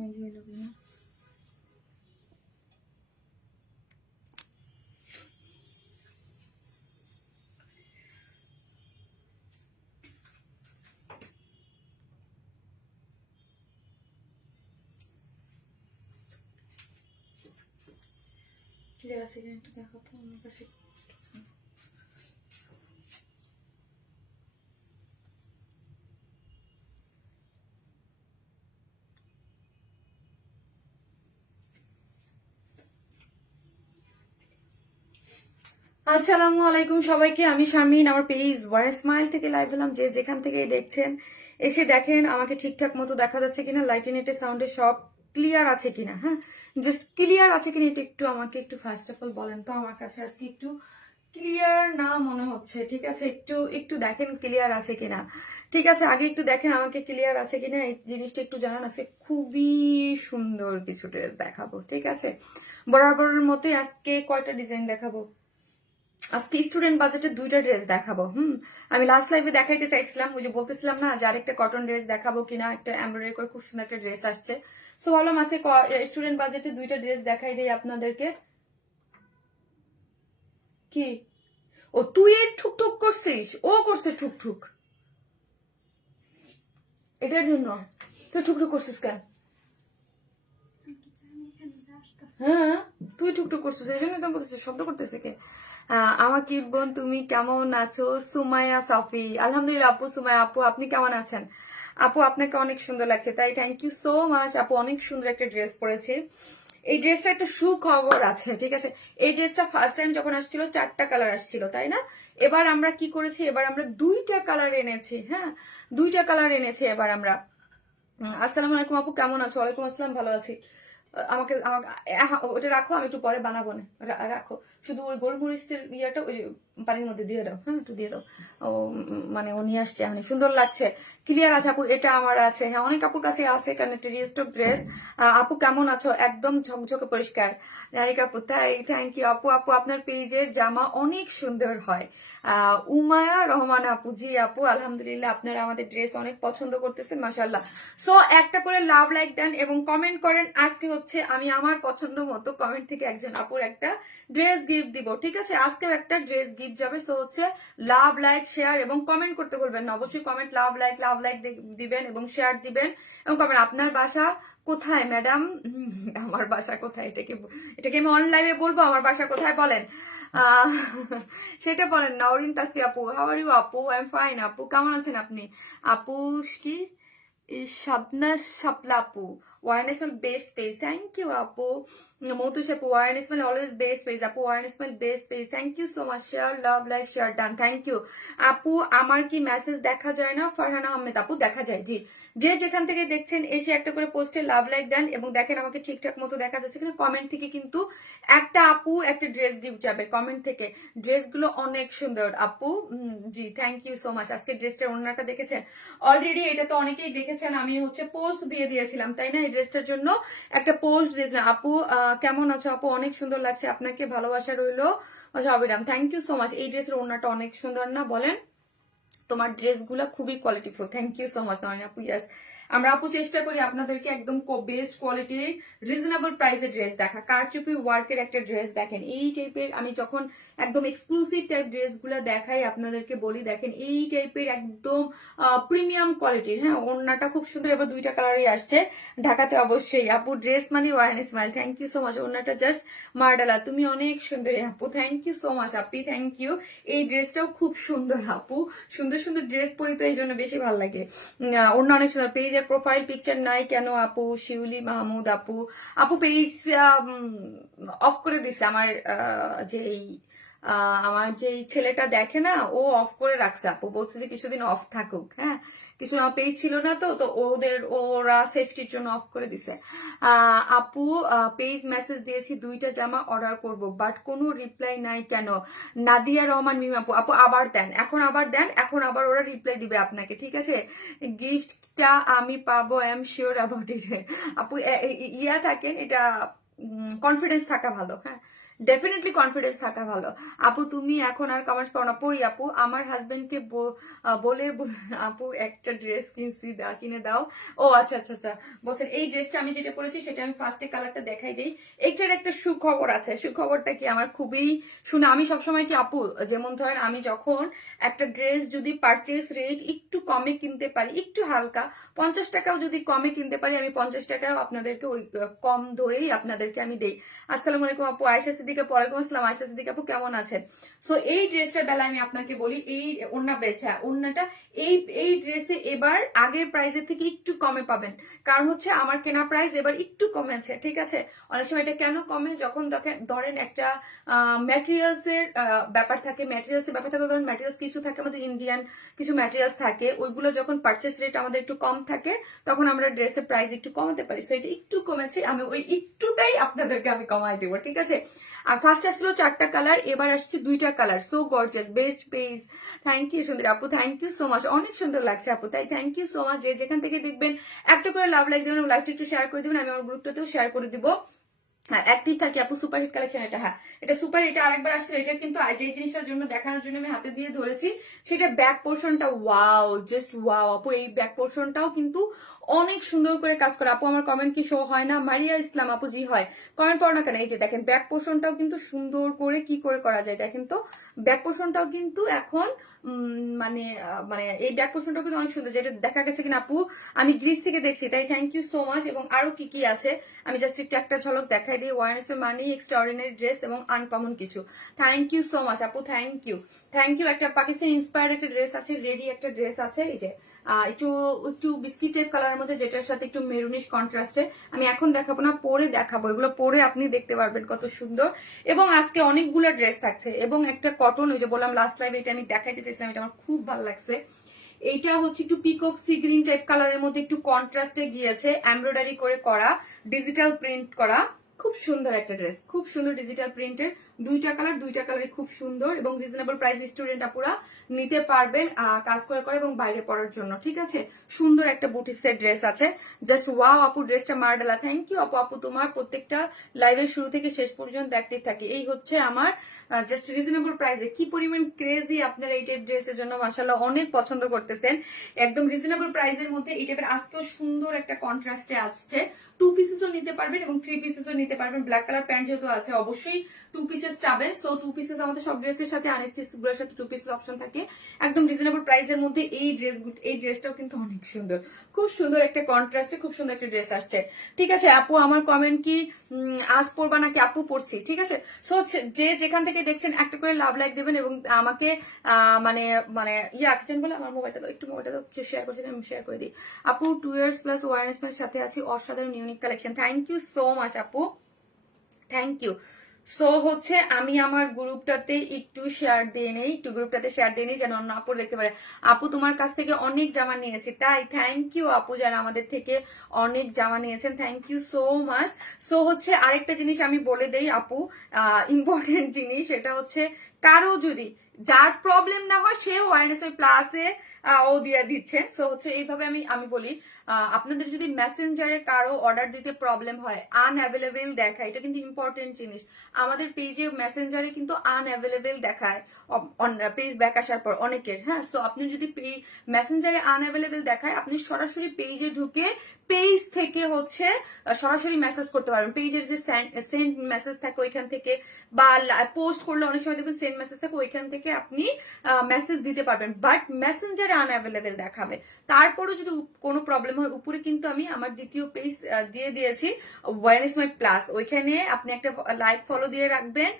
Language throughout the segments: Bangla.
ওই যে লোক না ক্লিয়ার আছে কিনা একটু দেখো তো আমার কাছে। আসসালামু আলাইকুম সবাইকে, আমি শারমিন। আমার পেজ ওয়ার স্মাইল থেকে লাইভ হলাম। যে যেখান থেকে দেখছেন এসে দেখেন আমাকে ঠিকঠাক মতো দেখা যাচ্ছে কিনা, লাইটে নেটে সাউন্ডে সব ক্লিয়ার আছে কিনা। হ্যাঁ, জাস্ট ক্লিয়ার আছে কিনা এটা একটু আমাকে একটু ফার্স্ট অফ অল বলেন তো। আমার কাছে আজকে একটু ক্লিয়ার না মনে হচ্ছে, ঠিক আছে? একটু একটু দেখেন ক্লিয়ার আছে কিনা। ঠিক আছে, আগে একটু দেখেন আমাকে ক্লিয়ার আছে কিনা, এই জিনিসটা একটু জানান। আজকে খুবই সুন্দর কিছু ড্রেস দেখাবো, ঠিক আছে? বরাবরের মতোই আজকে কয়টা ডিজাইন দেখাবো? আজকে স্টুডেন্ট বাজেটে দুইটা ড্রেস দেখাবো। আমি লাস্ট লাইভে দেখাইতে চাইছিলাম, ওই যে বলতেছিলাম না যে আরেকটা কটন ড্রেস দেখাবো কিনা, একটা এমব্রয়ডারি করে খুব সুন্দর একটা ড্রেস আসছে। সো ভাবলাম আজকে স্টুডেন্ট বাজেটে দুইটা ড্রেস দেখাই দিই আপনাদেরকে। কি ও তুই এর ঠুকঠুক করছিস? ও করছে ঠুকঠুক এটার জন্য। তুই ঠুকঠুক করছিস কেন? হ্যাঁ, তুই টুকটুক করছিস এই জন্য তো বলতেছিস শব্দ করতেছে কে? আমার কি বোন, তুমি কেমন আছো? সুমাইয়া সাফি, আলহামদুলিল্লাহ। আপু সুমাইয়া আপু, আপনি কেমন আছেন? আপু আপনাকে অনেক সুন্দর লাগছে, তাই থ্যাংক ইউ সো মাচ। আপু অনেক সুন্দর একটা ড্রেস পরেছে। এই ড্রেসটা একটা সুখবর আছে, ঠিক আছে? এই ড্রেসটা ফার্স্ট টাইম যখন আসছিল 4টা কালার আসছিল, তাই না? এবার আমরা কি করেছি, এবার আমরা 2টা কালার এনেছি। হ্যাঁ, 2টা কালার এনেছি এবার আমরা। আসসালামু আলাইকুম আপু, কেমন আছো? ওয়ালাইকুম আসসালাম, ভালো আছি। আমাকে আমাকে ওটা রাখো, আমি একটু পরে বানাবো না। রাখো, শুধু ওই গোলমরিচের ইয়েটা ওই পানির মধ্যে দিয়ে দাও। হ্যাঁ, একটু দিয়ে দাও। ও মানে ও নিয়ে আসছে, অনেক সুন্দর লাগছে। ক্লিয়ার আছে আপু? এটা আমার আছে। হ্যাঁ, অনেক আপুর কাছে আছে, কারণ একটা রিস্টক ড্রেস। আপু কেমন আছো? একদম ঝকঝকে পরিষ্কার। নারিকা আপু, তাই থ্যাংক ইউ আপু। আপু আপনার পেজের জামা অনেক সুন্দর হয়। উমায়া রহমান আপু, জি আপু আলহামদুলিল্লাহ, আপনারা আমাদের ড্রেস অনেক পছন্দ করতেছেন, মাশাআল্লাহ। সো একটা করে লাভ লাইক দেন এবং কমেন্ট করেন। আজকে হচ্ছে আমি আমার পছন্দ মতো কমেন্ট থেকে একজন আপুর একটা ড্রেস গিফট দিব, ঠিক আছে? আজকেও একটা ড্রেস গিফট যাবে। সো হচ্ছে লাভ লাইক শেয়ার এবং কমেন্ট করতে বলবেন না, অবশ্যই কমেন্ট লাভ লাইক দিবেন এবং শেয়ার দিবেন এবং কমেন্ট। আপনার বাসা কোথায় ম্যাডাম? আমার বাসা কোথায় এটাকে আমি অনলাইনে বলবো আমার বাসা কোথায় বলেন? সেটা বলেন। নাওরিন তাসফি আপু, হাউ আর ইউ আপু? আই এম ফাইন আপু, কেমন আছেন আপনি? আপু কি শাবনাজ শাপলা আপু, Warren Smell best page, thank you আপু। মতুষ আপু, Warren Smell always best page আপু, Warren Smell best page, thank you so much. Share love like share done, thank you আপু। আমার কি মেসেজ দেখা যায় না? ফারহানা আহমেদ আপু, দেখা যায় জি। যে যেখান থেকে দেখছেন এসে একটা করে পোস্টে লাভ লাইক দেন এবং দেখেন আমাকে ঠিকঠাক মতো দেখা যাচ্ছে কিনা। কমেন্ট থেকে কিন্তু একটা আপু একটা ড্রেস গিফট যাবে কমেন্ট থেকে। ড্রেসগুলো অনেক সুন্দর আপু, জি থ্যাংক ইউ সো মাচ। আজকে ড্রেসটার ওড়নাটা দেখেছেন? অলরেডি এটা তো অনেকেই দেখেছেন, আমি হচ্ছে পোস্ট দিয়ে দিয়েছিলাম, তাই না? এই ড্রেসটার জন্য একটা পোস্ট দিয়েছিলাম। আপু কেমন আছো আপু? অনেক সুন্দর লাগছে আপনাকে, ভালোবাসা রইলো অবিরাম, থ্যাংক ইউ সো মাচ। এই ড্রেসের ওড়নাটা অনেক সুন্দর না বলেন? তোমার ড্রেসগুলো খুবই কোয়ালিটিফুল, থ্যাংক ইউ সো মাচ নয়ন আপু। ইয়াস, আমরা আপু চেষ্টা করি আপনাদেরকে একদম বেস্ট কোয়ালিটির রিজনেবল প্রাইসের ড্রেস দেখা। কারচুপি ওয়ার্কের একটা ড্রেস দেখেন, এই টাইপের আমি যখন একদম এক্সক্লুসিভ টাইপ ড্রেসগুলো দেখাই আপনাদেরকে বলি দেখেন এই টাইপের একদম প্রিমিয়াম কোয়ালিটির। হ্যাঁ, ওড়নাটা খুব সুন্দর, এবার 2টা কালারই আসছে ঢাকাতে অবশ্যই। আপু ড্রেস মানে ওয়ারেন smile, thank you so much. ওড়নাটা জাস্ট মার্ডালা, তুমি অনেক সুন্দর আপু, থ্যাংক ইউ সো মাচ আপি, থ্যাংক ইউ। এই ড্রেসটাও খুব সুন্দর আপু, সুন্দর সুন্দর ড্রেস পরি তো এই জন্য বেশি ভালো লাগে। অন্য অনেক সুন্দর। পেজের প্রোফাইল পিকচার নাই কেন আপু? শিউলি মাহমুদ আপু, আপু পেজ অফ করে দিছে আমার আমার যে ছেলেটা দেখে না, ও অফ করে রাখছে আপু, বলছে যে কিছুদিন অফ থাকুক। হ্যাঁ, কিছু আমার পেজ ছিল না তো তো ওরা সেফটির জন্য অফ করে দিছে। আপু পেজ মেসেজ দিয়েছি 2টা জামা অর্ডার করব, বাট কোনো রিপ্লাই নাই কেন? নাদিয়া রহমান মিম আপু, আপু আবার দেন, এখন আবার দেন, এখন আবার ওরা রিপ্লাই দিবে আপনাকে, ঠিক আছে? গিফটটা আমি পাবো, I am sure about it. আপু ইয়া থাকেন, এটা কনফিডেন্স থাকা ভালো। হ্যাঁ, ডেফিনেটলি কনফিডেন্স থাকা ভালো। আপু তুমি এখন আর কমেন্টস পাও না? পড়ি আপু। আমার হাজবেন্ডকে বলে আপু একটা ড্রেস কিনে দাও। ও আচ্ছা আচ্ছা আচ্ছা, বলছেন এই ড্রেসটা আমি যেটা পরেছি সেটা আমি ফার্স্টে কালারটা দেখাই দিই। এইটার একটা সুখবর আছে। সুখবরটা কি আমার খুবই শুনে, আমি সবসময় কি আপু, যেমন ধরেন আমি যখন একটা ড্রেস যদি পারচেস রেট একটু কমে কিনতে পারি, একটু হালকা 50 টাকাও যদি কমে কিনতে পারি, আমি 50 টাকাও আপনাদেরকে ওই কম ধরেই আপনাদেরকে আমি দেই। আসসালামু আলাইকুম আপু, আয়েশা সিদ্দিকা। ওয়ালাইকুম আসসালাম আয়েশা সিদ্দিকা আপু, কেমন আছেন? সো এই ড্রেসটার বেলায় আমি আপনাকে বলি, এই ওন্না বেস্ট। হ্যাঁ, ওন্নাটা এই ড্রেসে এবার আগের প্রাইসের থেকে একটু কমে পাবেন, কারণ হচ্ছে আমার কেনা প্রাইস এবার একটু কমেছে, ঠিক আছে? অনেক সময় এটা কেন কমে, যখন ধরেন একটা ম্যাটেরিয়ালস এর ব্যাপার থাকে, ধরেন ম্যাটেরিয়ালস কিছু থাকে আমাদের ইন্ডিয়ান, কিছু ম্যাটেরিয়ালস থাকে, ওইগুলো যখন পারচেস রেট আমাদের একটু কম থাকে তখন আমরা ড্রেসের প্রাইস একটু কমাতে পারি। সো এটা একটু কমেছে, আমি ওই একটুটাই আপনাদেরকে আমি কমাই দেবো, ঠিক আছে? আর ফার্স্ট আসছিল 4টা কালার, এবার আসছে 2টা colour. So gorgeous, best page. Thank you সুন্দর আপু, থ্যাংক ইউ সো মাচ, অনেক সুন্দর লাগছে আপু, তাই থ্যাংক ইউ সো মাচ। যে যেখান থেকে দেখবেন একটা করে লাভ লাইক দেবেন, লাইভটা একটু শেয়ার করে দিবেন, আমি আমার গ্রুপটাতেও শেয়ার করে দিব। হ্যাঁ, অ্যাক্টিভ থাকি আপু। সুপার হিট কালেকশন এটা। হ্যাঁ, এটা সুপার, এটা আরেকবার আসছে। এটা কিন্তু যে জিনিসটার জন্য দেখানোর জন্য আমি হাতে দিয়ে ধরেছি, সেটা ব্যাক পোর্শনটা ওয়াও, জাস্ট ওয়াও আপু। এই ব্যাক পোর্শনটাও কিন্তু অনেক সুন্দর করে কাজ করে আপু। আমার কমেন্ট কি শো হয় না? মারিয়া ইসলাম আপু, জি হয়। কমেন্ট পড়ো না কেন? এই যে দেখেন ব্যাক পোর্শনটাও কিন্তু সুন্দর করে কি করে করা যায়, দেখেন তো। ব্যাক পোর্শনটাও কিন্তু এখন মানে মানে এই ব্যাক পোর্শনটাও কিন্তু অনেক সুন্দর, যেটা দেখা গেছে কিনা আপু আমি গ্রিস থেকে দেখছি, তাই থ্যাংক ইউ সো মাচ। এবং আরো কি কি আছে আমি জাস্ট একটু একটা ঝলক দেখাই দিই। ওয়ারনেস মানি, এক্সট্রাঅর্ডিনারি ড্রেস এবং আনকমন কিছু। থ্যাংক ইউ সো মাচ আপু, থ্যাংক ইউ, থ্যাংক ইউ। একটা পাকিস্তান ইন্সপায়ার্ড একটা ড্রেস আছে, রেডি একটা ড্রেস আছে, এই যে একটু একটু বিস্কিট টাইপ কালারের মধ্যে, যেটার সাথে একটু মেরুনিশ কন্ট্রাস্টে। আমি এখন দেখাবো না, পরে দেখাবো। এগুলো পরে আপনি দেখতে পারবেন কত সুন্দর। এবং আজকে অনেকগুলো ড্রেস থাকছে এবং একটা কটন, ওই যে বললাম লাস্ট লাইভ, এটা আমি দেখাইতে চাইছিলাম, এটা আমার খুব ভালো লাগছে। এইটা হচ্ছে একটু পিকক সি গ্রিন টাইপ কালারের মধ্যে একটু কন্ট্রাস্টে গিয়েছে, এমব্রয়ডারি করে করা, ডিজিটাল প্রিন্ট করা, খুব সুন্দর একটা ড্রেস, খুব সুন্দর ডিজিটাল প্রিন্টের। 2টা কালার, 2টা কালারে খুব সুন্দর এবং রিজনেবল প্রাইস, স্টুডেন্ট আপুরা নিতে পারবেন কাজ করে এবং বাইরে পড়ার জন্য, ঠিক আছে? সুন্দর একটা বুটিক্সের ড্রেস আছে, জাস্ট ওয়াও আপু, ড্রেসটা মার্ডালা। থ্যাংক ইউ আপু। আপু তোমার প্রত্যেকটা লাইভের শুরু থেকে শেষ পর্যন্ত অ্যাক্টিভ থাকে, এই হচ্ছে আমার জাস্ট রিজনেবল প্রাইসে। কি পরিমাণ ক্রেজি আপনারা এই টাইপ ড্রেসের জন্য, মাশাআল্লাহ অনেক পছন্দ করতেছেন। একদম রিজনেবল প্রাইসের মধ্যে এই টাইপের আজকেও সুন্দর একটা কন্ট্রাস্টে আসছে। 2 পিসেসও নিতে পারবেন এবং 3 পিসেসও নিতে পারবেন। ব্ল্যাক কালার প্যান্ট যেহেতু আছে, অবশ্যই 2 পিসেস চাবেন। সো 2 পিসেস আমাদের সব ড্রেসের সাথে, আনস্টিচ গুলোর সাথে 2 পিসেস অপশন থাকে। একদম রিজনেবল প্রাইসের মধ্যে এই ড্রেসটাও কিন্তু অনেক সুন্দর, খুব সুন্দর একটা কন্ট্রাস্টে খুব সুন্দর একটা ড্রেস আসছে, ঠিক আছে? আপু আমার কমেন্ট কি আজ পড়বা নাকি? আপু পড়ছি, ঠিক আছে? সো যে যেখান থেকে দেখছেন একটা করে লাভ লাইক দেবেন এবং আমাকে মানে মানে কিচেন বলে আমার মোবাইলটা একটু শেয়ার করছেন, আমি শেয়ার করে দিই। আপু 2 ইয়ার্স প্লাস ওয়ারেন্স সাথে আছি, অসাধারণ unique collection. Thank you so much আপু, থ্যাংক ইউ। সো হচ্ছে আমি আমার গ্রুপটাতে একটু শেয়ার দিয়ে নেই, যেন অন্য আপু দেখতে পারে। আপু তোমার কাছ থেকে অনেক জামা নিয়েছি, তাই থ্যাংক ইউ আপু, যারা আমাদের থেকে অনেক জামা নিয়েছেন, thank you so much. So হচ্ছে আরেকটা জিনিস আমি বলে দেই আপু, ইম্পর্টেন্ট জিনিস, সেটা হচ্ছে কারো যদি যার প্রবলেম না হয় সে ওয়ারনেস প্লাসে ও দিয়ে দিচ্ছেন। সো হচ্ছে এইভাবে আমি বলি, আপনাদের যদি মেসেঞ্জারে কারো অর্ডার দিতে প্রবলেম হয়, আনঅ্যাভেলেবেল দেখায়, এটা কিন্তু ইম্পর্টেন্ট জিনিস। আমাদের পেজে মেসেঞ্জারে কিন্তু আনঅ্যাভেলেবেল দেখায় পেজ ব্যাক আসার পর অনেকের। হ্যাঁ, সো আপনি যদি মেসেঞ্জারে আনঅ্যাভেলেবেল দেখায়, আপনি সরাসরি পেজে ঢুকে পেজ থেকে হচ্ছে সরাসরি মেসেজ করতে পারবেন। পেজের যে সেন্ড মেসেজ থাকে ওইখান থেকে, বা পোস্ট করলে অনেক সময় দেখবেন সেন্ড মেসেজ থাকে, ওইখান থেকে আপনি মেসেজ দিতে পারবেন। বাট মেসেঞ্জারে আনঅ্যাভেলেবেল দেখাবে। তারপরে যদি কোনো প্রবলেম হয়, উপরে কিন্তু আমি আমার দ্বিতীয় পেজ দিয়ে দিয়েছি, ওয়ারনেস মাই প্লাস, ওইখানে আপনি একটা লাইক ফলো দিয়ে রাখবেন,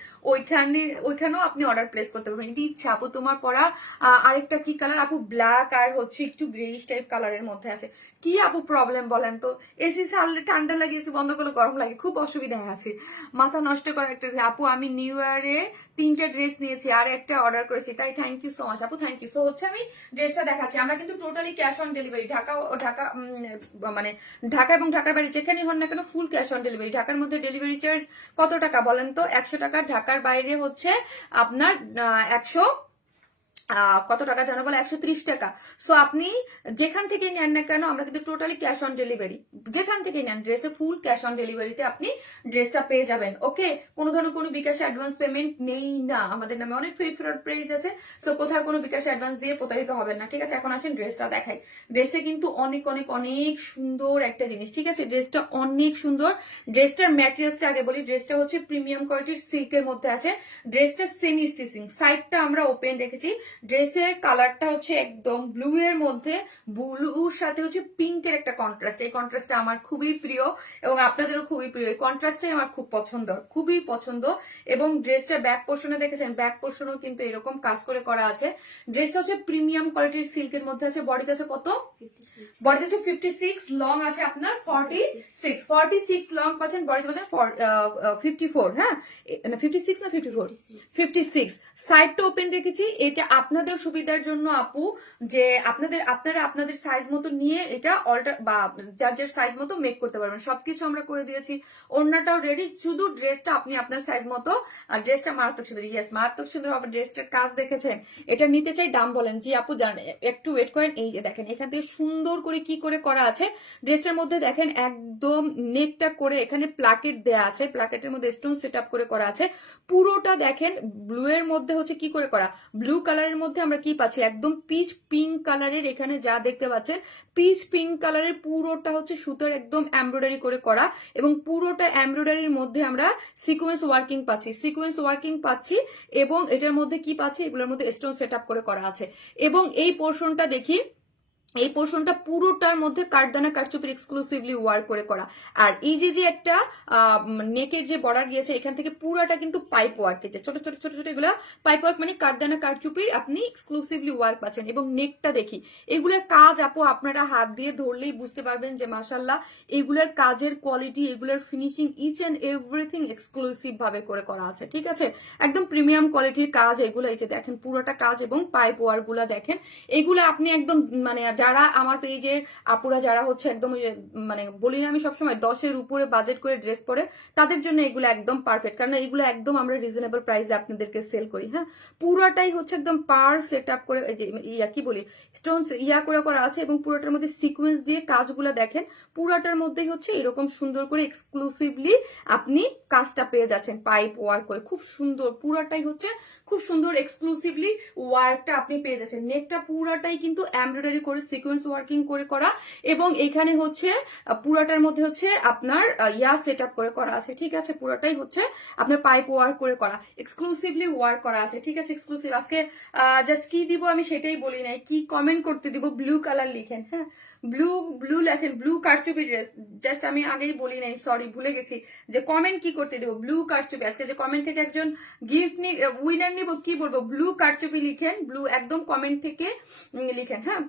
ওইখানেও আপনি অর্ডার প্লেস করতে পারবেন। এটি ইচ্ছা। আপু তোমার পরা আরেকটা কি কালার? আপু ব্ল্যাক আর হচ্ছে একটু গ্রেইশ টাইপ কালারের মধ্যে আছে। কি আপু প্রবলেম বলেন তো? এসি চাললে ঠান্ডা লাগে, এসি বন্ধ করলে গরম লাগে, খুব অসুবিধায় আছে, মাথা নষ্ট করা একটা। আপু আমি নিউ ইয়ারে 3টা ড্রেস নিয়েছি আর একটা অর্ডার করেছি, তাই থ্যাংক ইউ সো মাচ আপু, থ্যাংক ইউ। সো হচ্ছে আমি ড্রেসটা দেখাচ্ছি। আমরা কিন্তু totally cash on delivery, Dhaka মানে ঢাকা এবং ঢাকার বাইরে যেখানেই হন না কেন ফুল ক্যাশ অন ডেলিভারি। ঢাকার মধ্যে ডেলিভারি চার্জ কত টাকা বলেন তো? 100 টাকা। ঢাকার বাইরে হচ্ছে আপনার কত টাকা জানো বলো, 130 টাকা। সো আপনি যেখান থেকে নেন না কেন, আমরা কিন্তু টোটালি ক্যাশ অন ডেলিভারি, যেখান থেকে নেন ড্রেসে ফুল ক্যাশ অন ডেলিভারিতে আপনি ড্রেসটা পেয়ে যাবেন। ওকে, কোনো ধরনের কোনো বিকাশে অ্যাডভান্স পেমেন্ট নেই না, আমাদের নামে অনেক ফেক ফ্রড পেজ আছে। সো কোথাও কোনো বিকাশে অ্যাডভান্স দিয়ে প্রতারিত হবেন না, ঠিক আছে? এখন আসেন ড্রেসটা দেখাই। ড্রেসটা কিন্তু অনেক অনেক অনেক সুন্দর একটা জিনিস, ঠিক আছে? ড্রেসটা অনেক সুন্দর। ড্রেসটার ম্যাটেরিয়ালসটা আগে বলি, ড্রেসটা হচ্ছে প্রিমিয়াম কোয়ালিটির সিল্কের মধ্যে আছে। ড্রেসটা সেমি স্টিচিং, সাইডটা আমরা ওপেন রেখেছি। ড্রেসের কালারটা হচ্ছে একদম ব্লু এর মধ্যে, ব্লুর সাথে হচ্ছে পিঙ্কের একটা কন্ট্রাস্ট। এই কন্ট্রাস্টটা আমার খুবই প্রিয় এবং আপনাদেরও খুবই প্রিয়। এই কন্ট্রাস্টটাই আমার খুব পছন্দ, খুবই পছন্দ। এবং ড্রেসটার ব্যাক পোর্শনে দেখেছেন, ব্যাক পোর্শনেও কিন্তু এরকম কাজ করে করা আছে। ড্রেসটা হচ্ছে প্রিমিয়াম কোয়ালিটির সিল্কের মধ্যে আছে। বডি আছে কত? বডি আছে 56, লং আছে আপনার 46 লং পাচ্ছেন, বডি পাচ্ছেন 54। হ্যাঁ, 56 না 56। সাইডটা ওপেন রেখেছি, এটা আপনাদের সুবিধার জন্য আপু, যে আপনারা আপনাদের সাইজ মতো নিয়ে এটা অল্টার বা যার যার সাইজ মতো মেক করতে পারবেন। সবকিছু আমরা করে দিয়েছি, ওড়নাটাও রেডি, শুধু ড্রেসটা আপনি আপনার সাইজ মতো। আর ড্রেসটা মারাত্মক সুন্দর, ইয়েস মারাত্মক সুন্দর। আবার ড্রেসটার কাজ দেখেছেন, এটা নিতে চাই, দাম বলেন। জি আপু জান, একটু ওয়েট করেন। এই যে দেখেন এখান থেকে সুন্দর করে কি করে করা আছে ড্রেসটার মধ্যে, দেখেন একদম নেকটা করে এখানে প্লাকেট দেয়া আছে, প্লাকেটের মধ্যে স্টোন সেট আপ করে করা আছে। পুরোটা দেখেন ব্লু এর মধ্যে হচ্ছে কি করে করা, ব্লু কালারের মধ্যে আমরা কি পাচ্ছি, একদম পিচ পিঙ্ক কালারের, এখানে যা দেখতে পাচ্ছেন পিচ পিঙ্ক কালারের পুরোটা হচ্ছে সুতোর একদম এমব্রয়ডারি করে করা। এবং পুরোটা এমব্রয়ডারির মধ্যে আমরা সিকোয়েন্স ওয়ার্কিং পাচ্ছি। এবং এটার মধ্যে কি পাচ্ছি, এগুলোর মধ্যে স্টোন সেট আপ করে করা আছে। এবং এই পোর্শনটা দেখি, এই পোর্শনটা পুরোটার মধ্যে কাঠদানা কারচুপির এক্সক্লুসিভলি ওয়ার্ক করে করা। আর এই যে একটা নেকের যে বর্ডার গিয়েছে, এখান থেকে পুরোটা কিন্তু পাইপ ওয়ার্ক গেছে, ছোট ছোট ছোট ছোট এগুলা পাইপ ওয়ার্ক, মানে কাঠদানা কারচুপির আপনি এক্সক্লুসিভলি ওয়ার্ক পাচ্ছেন। এবং নেকটা দেখি, এগুলোর কাজ আপু আপনারা হাত দিয়ে ধরলেই বুঝতে পারবেন যে মাশাল্লাহ এগুলোর কাজের কোয়ালিটি, এগুলোর finishing, each and everything exclusive ভাবে করে করা আছে, ঠিক আছে? একদম প্রিমিয়াম কোয়ালিটির কাজ এগুলো। এই যে দেখেন পুরোটা কাজ এবং পাইপ ওয়ার্ক গুলা দেখেন, এগুলো আপনি একদম মানে যারা আমার পেজে আপুরা যারা হচ্ছে একদম মানে বলি না আমি সবসময় 10-এর উপরে বাজেট করে ড্রেস পরে, তাদের জন্য এগুলো একদম পারফেক্ট, কারণ এগুলো একদম আমরা রিজনেবল প্রাইসে আপনাদেরকে সেল করি। হ্যাঁ, পুরোটাই হচ্ছে একদম পার সেট আপ করে কি বলি স্টোন করে করা আছে। এবং পুরোটার মধ্যে সিকোয়েন্স দিয়ে কাজগুলো দেখেন, পুরোটার মধ্যেই হচ্ছে এরকম সুন্দর করে এক্সক্লুসিভলি আপনি কাজটা পেয়ে যাচ্ছেন পাইপ ওয়ার্ক করে, খুব সুন্দর। পুরোটাই হচ্ছে খুব সুন্দর এক্সক্লুসিভলি ওয়ার্কটা আপনি পেয়ে যাচ্ছেন। নেকটা পুরোটাই কিন্তু এমব্রয়ডারি করে সিকোয়েন্স ওয়ার্কিং করে করা। এবং এখানে হচ্ছে পুরোটার মধ্যে হচ্ছে আপনার সেট আপ করে করা আছে, ঠিক আছে? পুরোটাই হচ্ছে আপনার পাইপ ওয়ার্ক করে করা, এক্সক্লুসিভলি ওয়ার্ক করা আছে, ঠিক আছে? এক্সক্লুসিভ। আজকে জাস্ট কি দিব আমি সেটাই বলি নাই, কি কমেন্ট করতে দিব, ব্লু কালার লিখেন। হ্যাঁ, ব্লু লেখেন, ব্লু কারচুপি ড্রেস। জাস্ট আমি আগেই বলি নাই, সরি ভুলে গেছি যে কমেন্ট কি করতে দেবো, ব্লু কারচুপি। আজকে যে কমেন্ট থেকে একজন গিফট উইনার নিব, কি বলবো, ব্লু কারচুপি লিখেন, ব্লু একদম কমেন্ট থেকে লিখেন। হ্যাঁ,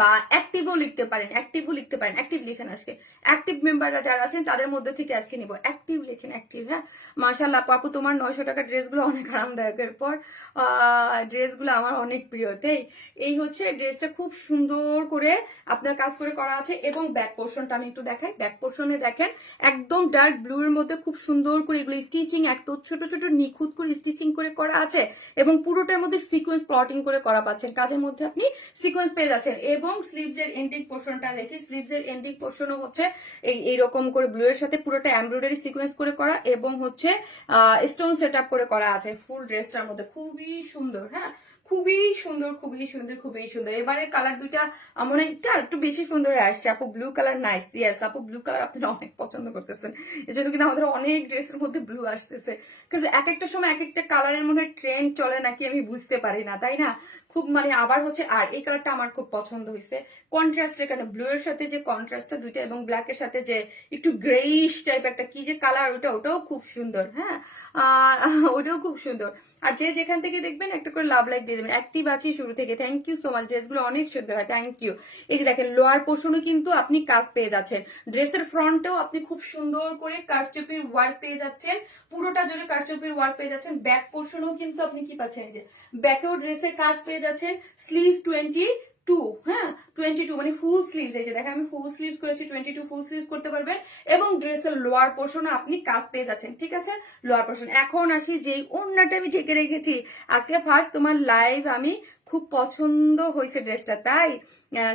বা অ্যাক্টিভও লিখতে পারেন, অ্যাক্টিভ লিখেন। আজকে অ্যাক্টিভ মেম্বাররা যারা আছেন তাদের মধ্যে থেকে আজকে নিব, অ্যাক্টিভ লিখেন, অ্যাক্টিভ। হ্যাঁ, মাশাআল্লাহ আপু, তোমার 900 টাকার ড্রেসগুলো অনেক আরামদায়কের পর ড্রেসগুলো আমার অনেক প্রিয়। তাই এই হচ্ছে ড্রেসটা খুব সুন্দর করে আপনার কাজ করে করা আছে। এবং ব্যাক পোর্শনটা আমি একটু দেখাই, ব্যাক পোর্শনে দেখেন একদম ডার্ক ব্লু এর মধ্যে খুব সুন্দর করে এগুলো স্টিচিং, একদম ছোট ছোট নিখুঁত করে স্টিচিং করে করা আছে। এবং পুরোটার মধ্যে সিকোয়েন্স প্লটিং করে করা পাচ্ছেন, কাজের মধ্যে আপনি সিকোয়েন্স পেয়ে যাচ্ছেন। এবং স্লিভস এর এন্ডিং পোর্শনটা দেখি, স্লিভস এর এন্ডিং পোর্শনও হচ্ছে এইরকম করে ব্লু এর সাথে পুরোটা এমব্রয়ডারি সিকোয়েন্স করে করা এবং হচ্ছে স্টোন সেট আপ করে করা আছে ফুল ড্রেসটার মধ্যে, খুবই সুন্দর। হ্যাঁ, খুবই সুন্দর। এবারের কালার দুইটা মনে হয় একটু বেশি সুন্দর আসছে আপু। ব্লু কালার নাইস, ইয়েস আপু, ব্লু কালার আপনারা অনেক পছন্দ করতেছেন, এই জন্য কিন্তু আমাদের অনেক ড্রেসের মধ্যে ব্লু আসতেছে। কিন্তু এক একটা সময় এক একটা কালারের মনে হয় ট্রেন্ড চলে নাকি আমি বুঝতে পারি না, তাই না? খুব মানে আবার হচ্ছে। আর এই কালারটা আমার খুব পছন্দ হয়েছে কন্ট্রাস্টের কারণে, ব্লু এর সাথে যে কন্ট্রাস্টটা দুইটা এবং ব্ল্যাক এর সাথে যে একটু গ্রেইশ টাইপ একটা কি যে কালার, ওটাও খুব সুন্দর। হ্যাঁ, ওটাও খুব সুন্দর। আর যে যেখান থেকে দেখবেন একটা করে লাভ লাইক দিয়ে দেবেন। অ্যাক্টিভ আছি শুরু থেকে, থ্যাংক ইউ সো মাচ। ড্রেসগুলো অনেক সুন্দর হয়, থ্যাংক ইউ। এই যে দেখেন লোয়ার পোর্শনে কিন্তু আপনি কাজ পেয়ে যাচ্ছেন, ড্রেসের ফ্রন্টেও আপনি খুব সুন্দর করে কারচুপির ওয়ার্ক পেয়ে যাচ্ছেন, পুরোটা জুড়ে কারচুপির ওয়ার্ক পেয়ে যাচ্ছেন। ব্যাক পোর্শনেও কিন্তু আপনি কি পাচ্ছেন, এই যে ব্যাকেও ড্রেসের কাজ পেয়ে যাচ্ছেন, স্লিভস 20 22, হ্যাঁ 22 মানে ফুল স্লিভস, এই যে দেখেন আমি ফুল স্লিভস করেছি, 22 ফুল স্লিভস করতে পারবেন এবং ড্রেসের লোয়ার পোর্শনে আপনি কাজ পেয়ে যাচ্ছেন, ঠিক আছে, লোয়ার পোর্শন। এখন আসি যেই ওড়নাটা আমি ঢেকে রেখেছি, আজকে ফার্স্ট তোমার লাইভ, আমি খুব পছন্দ হয়েছে ড্রেসটা, তাই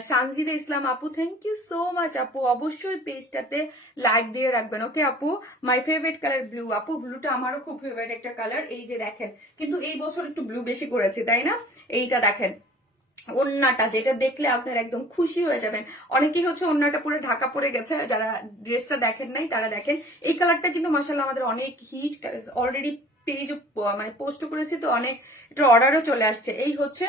সানজিদা ইসলাম আপু থ্যাংক ইউ সো মাচ আপু, অবশ্যই পেজটাতে লাইক দিয়ে রাখবেন, ওকে আপু। মাই ফেভারিট কালার ব্লু, আপু ব্লুটা আমারও খুব ফেভারিট একটা কালার, এই যে দেখেন, কিন্তু এই বছর একটু ব্লু বেশি করেছে তাই না, এইটা দেখেন ওন্নাটা, যেটা দেখলে আপনার একদম খুশি হয়ে যাবেন। অনেকেই হচ্ছে ওন্নাটা পুরো ঢাকা পড়ে গেছে, যারা ড্রেসটা দেখেন নাই তারা দেখেন, এই কালারটা কিন্তু মাশাআল্লাহ আমাদের অনেক হিট, অলরেডি পেজ মানে পোস্ট করেছি তো অনেক, এটা অর্ডারও চলে আসছে। এই হচ্ছে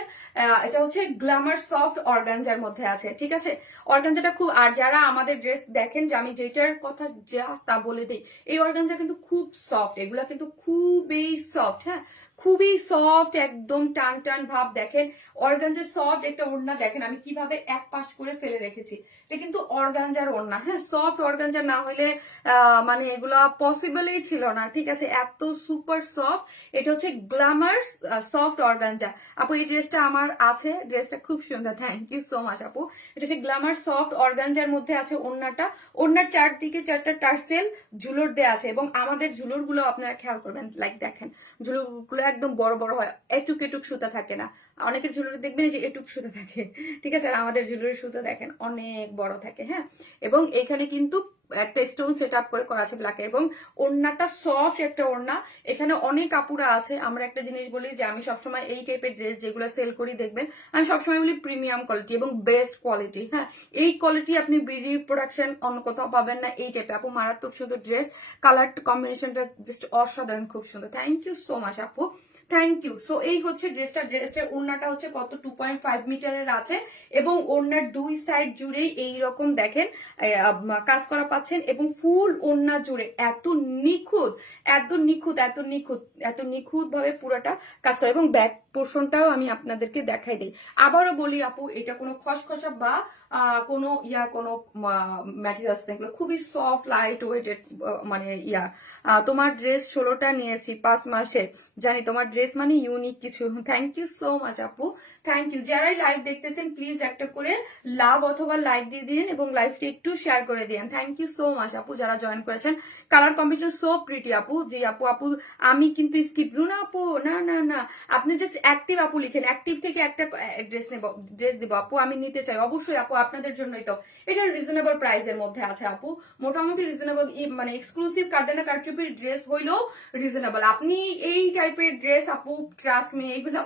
এটা হচ্ছে গ্ল্যামার সফট অর্গানজার মধ্যে আছে, ঠিক আছে, অর্গানজাটা খুব, আর যারা আমাদের ড্রেস দেখেন যে আমি যেটার কথা যা তা বলে দিই, এই অর্গানজা কিন্তু খুব সফট, এগুলা কিন্তু খুবই সফট, হ্যাঁ খুবই সফট, একদম টান টান ভাব। দেখেন অর্গানজার সফট একটা ওড়না, দেখেন আমি কিভাবে এক পাশ করে ফেলে রেখেছি, এটা কিন্তু অর্গানজার ওড়না, হ্যাঁ সফট অর্গানজা না হলে মানে এগুলা পসিবলই ছিল না, ঠিক আছে, এত সুপার সফট। এটা হচ্ছে গ্ল্যামার সফট অর্গানজা আপু, এই ড্রেসটা আমার আছে, ড্রেসটা খুব সুন্দর, থ্যাংক ইউ সো মাচ আপু। এটা হচ্ছে গ্ল্যামার সফট অর্গানজার মধ্যে আছে ওড়নাটা, ওড়নার চারদিকে চারটা টার্সেল ঝুলর দেওয়া আছে, এবং আমাদের ঝুলর গুলো আপনারা খেয়াল করবেন, লাইক দেখেন ঝুলর গুলো একদম বড় বড় হয়, এটুক এটুক সুতা থাকে না, অনেকের ঝুলরে দেখবেন যে এটুক সুতা থাকে, ঠিক আছে, আর আমাদের ঝুলরের সুতা দেখেন অনেক বড় থাকে, হ্যাঁ, এবং এখানে কিন্তু একটা স্টোন সেট আপ করে করা আছে ব্ল্যাকে, এবং ওড়নাটা সফট একটা ওড়না। এখানে অনেক কাপুরা আছে, আমরা একটা জিনিস বলি যে আমি সবসময় এই টাইপের ড্রেস যেগুলো সেল করি দেখবেন আমি সবসময় বলি প্রিমিয়াম কোয়ালিটি এবং বেস্ট কোয়ালিটি, হ্যাঁ এই কোয়ালিটি আপনি বিডি প্রোডাকশন অন্য কোথাও পাবেন না, এই টাইপের আপু মারাত্মক সুন্দর ড্রেস, কালার কম্বিনেশনটা জাস্ট অসাধারণ, খুব সুন্দর, থ্যাংক ইউ সো মাচ আপু, থ্যাংক ইউ। সো এই হচ্ছে ড্রেসটা, ড্রেসটার ওড়নাটা হচ্ছে কত 2.5 মিটারের আছে, এবং ওড়নার দুই সাইড জুড়েই এইরকম দেখেন কাজ করা পাচ্ছেন, এবং ফুল ওড়না জুড়ে এত নিখুঁত এত নিখুঁত এত নিখুঁত এত নিখুঁত ভাবে পুরোটা কাজ করে, এবং ব্যাক পোর্শনটাও আমি আপনাদেরকে দেখাই দিই। আবারও বলি আপু, এটা কোনো খসখসা বা কোনো কোনো ম্যাটেরিয়ালস না, এগুলো খুবই সফট লাইট ওয়েটেড, মানে তোমার ড্রেস 16টা নিয়েছি 5 মাসে, জানি তোমার ড্রেস মানে ইউনিক কিছু, থ্যাংক ইউ সো মাচ আপু, থ্যাংক ইউ। যারাই লাইভ দেখতেছেন প্লিজ একটা করে লাভ অথবা লাইক দিয়ে দিন, এবং লাইভটি একটু শেয়ার করে দিন, থ্যাংক ইউ সো মাচ আপু যারা জয়েন করেছেন। কালার কম্বিনেশন সো প্রিটি আপু, জি আপু, আপু আমি কিন্তু স্কিপ না আপু, না না না, আপনি জাস্ট অ্যাক্টিভ আপু লিখেন, অ্যাক্টিভ থেকে একটা ড্রেস দিব আপু, আমি নিতে চাই অবশ্যই আপু, আপনাদের জন্যই তো, এটা রিজনেবল প্রাইসের মধ্যে আছে আপু, মোটামুটি রিজনেবল, মানে এক্সক্লুসিভ কার্ডেনা কারচুপির ড্রেস হইলেও রিজনেবল, আপনি এই টাইপের ড্রেস আপু ট্রাস্ট মি, এগুলো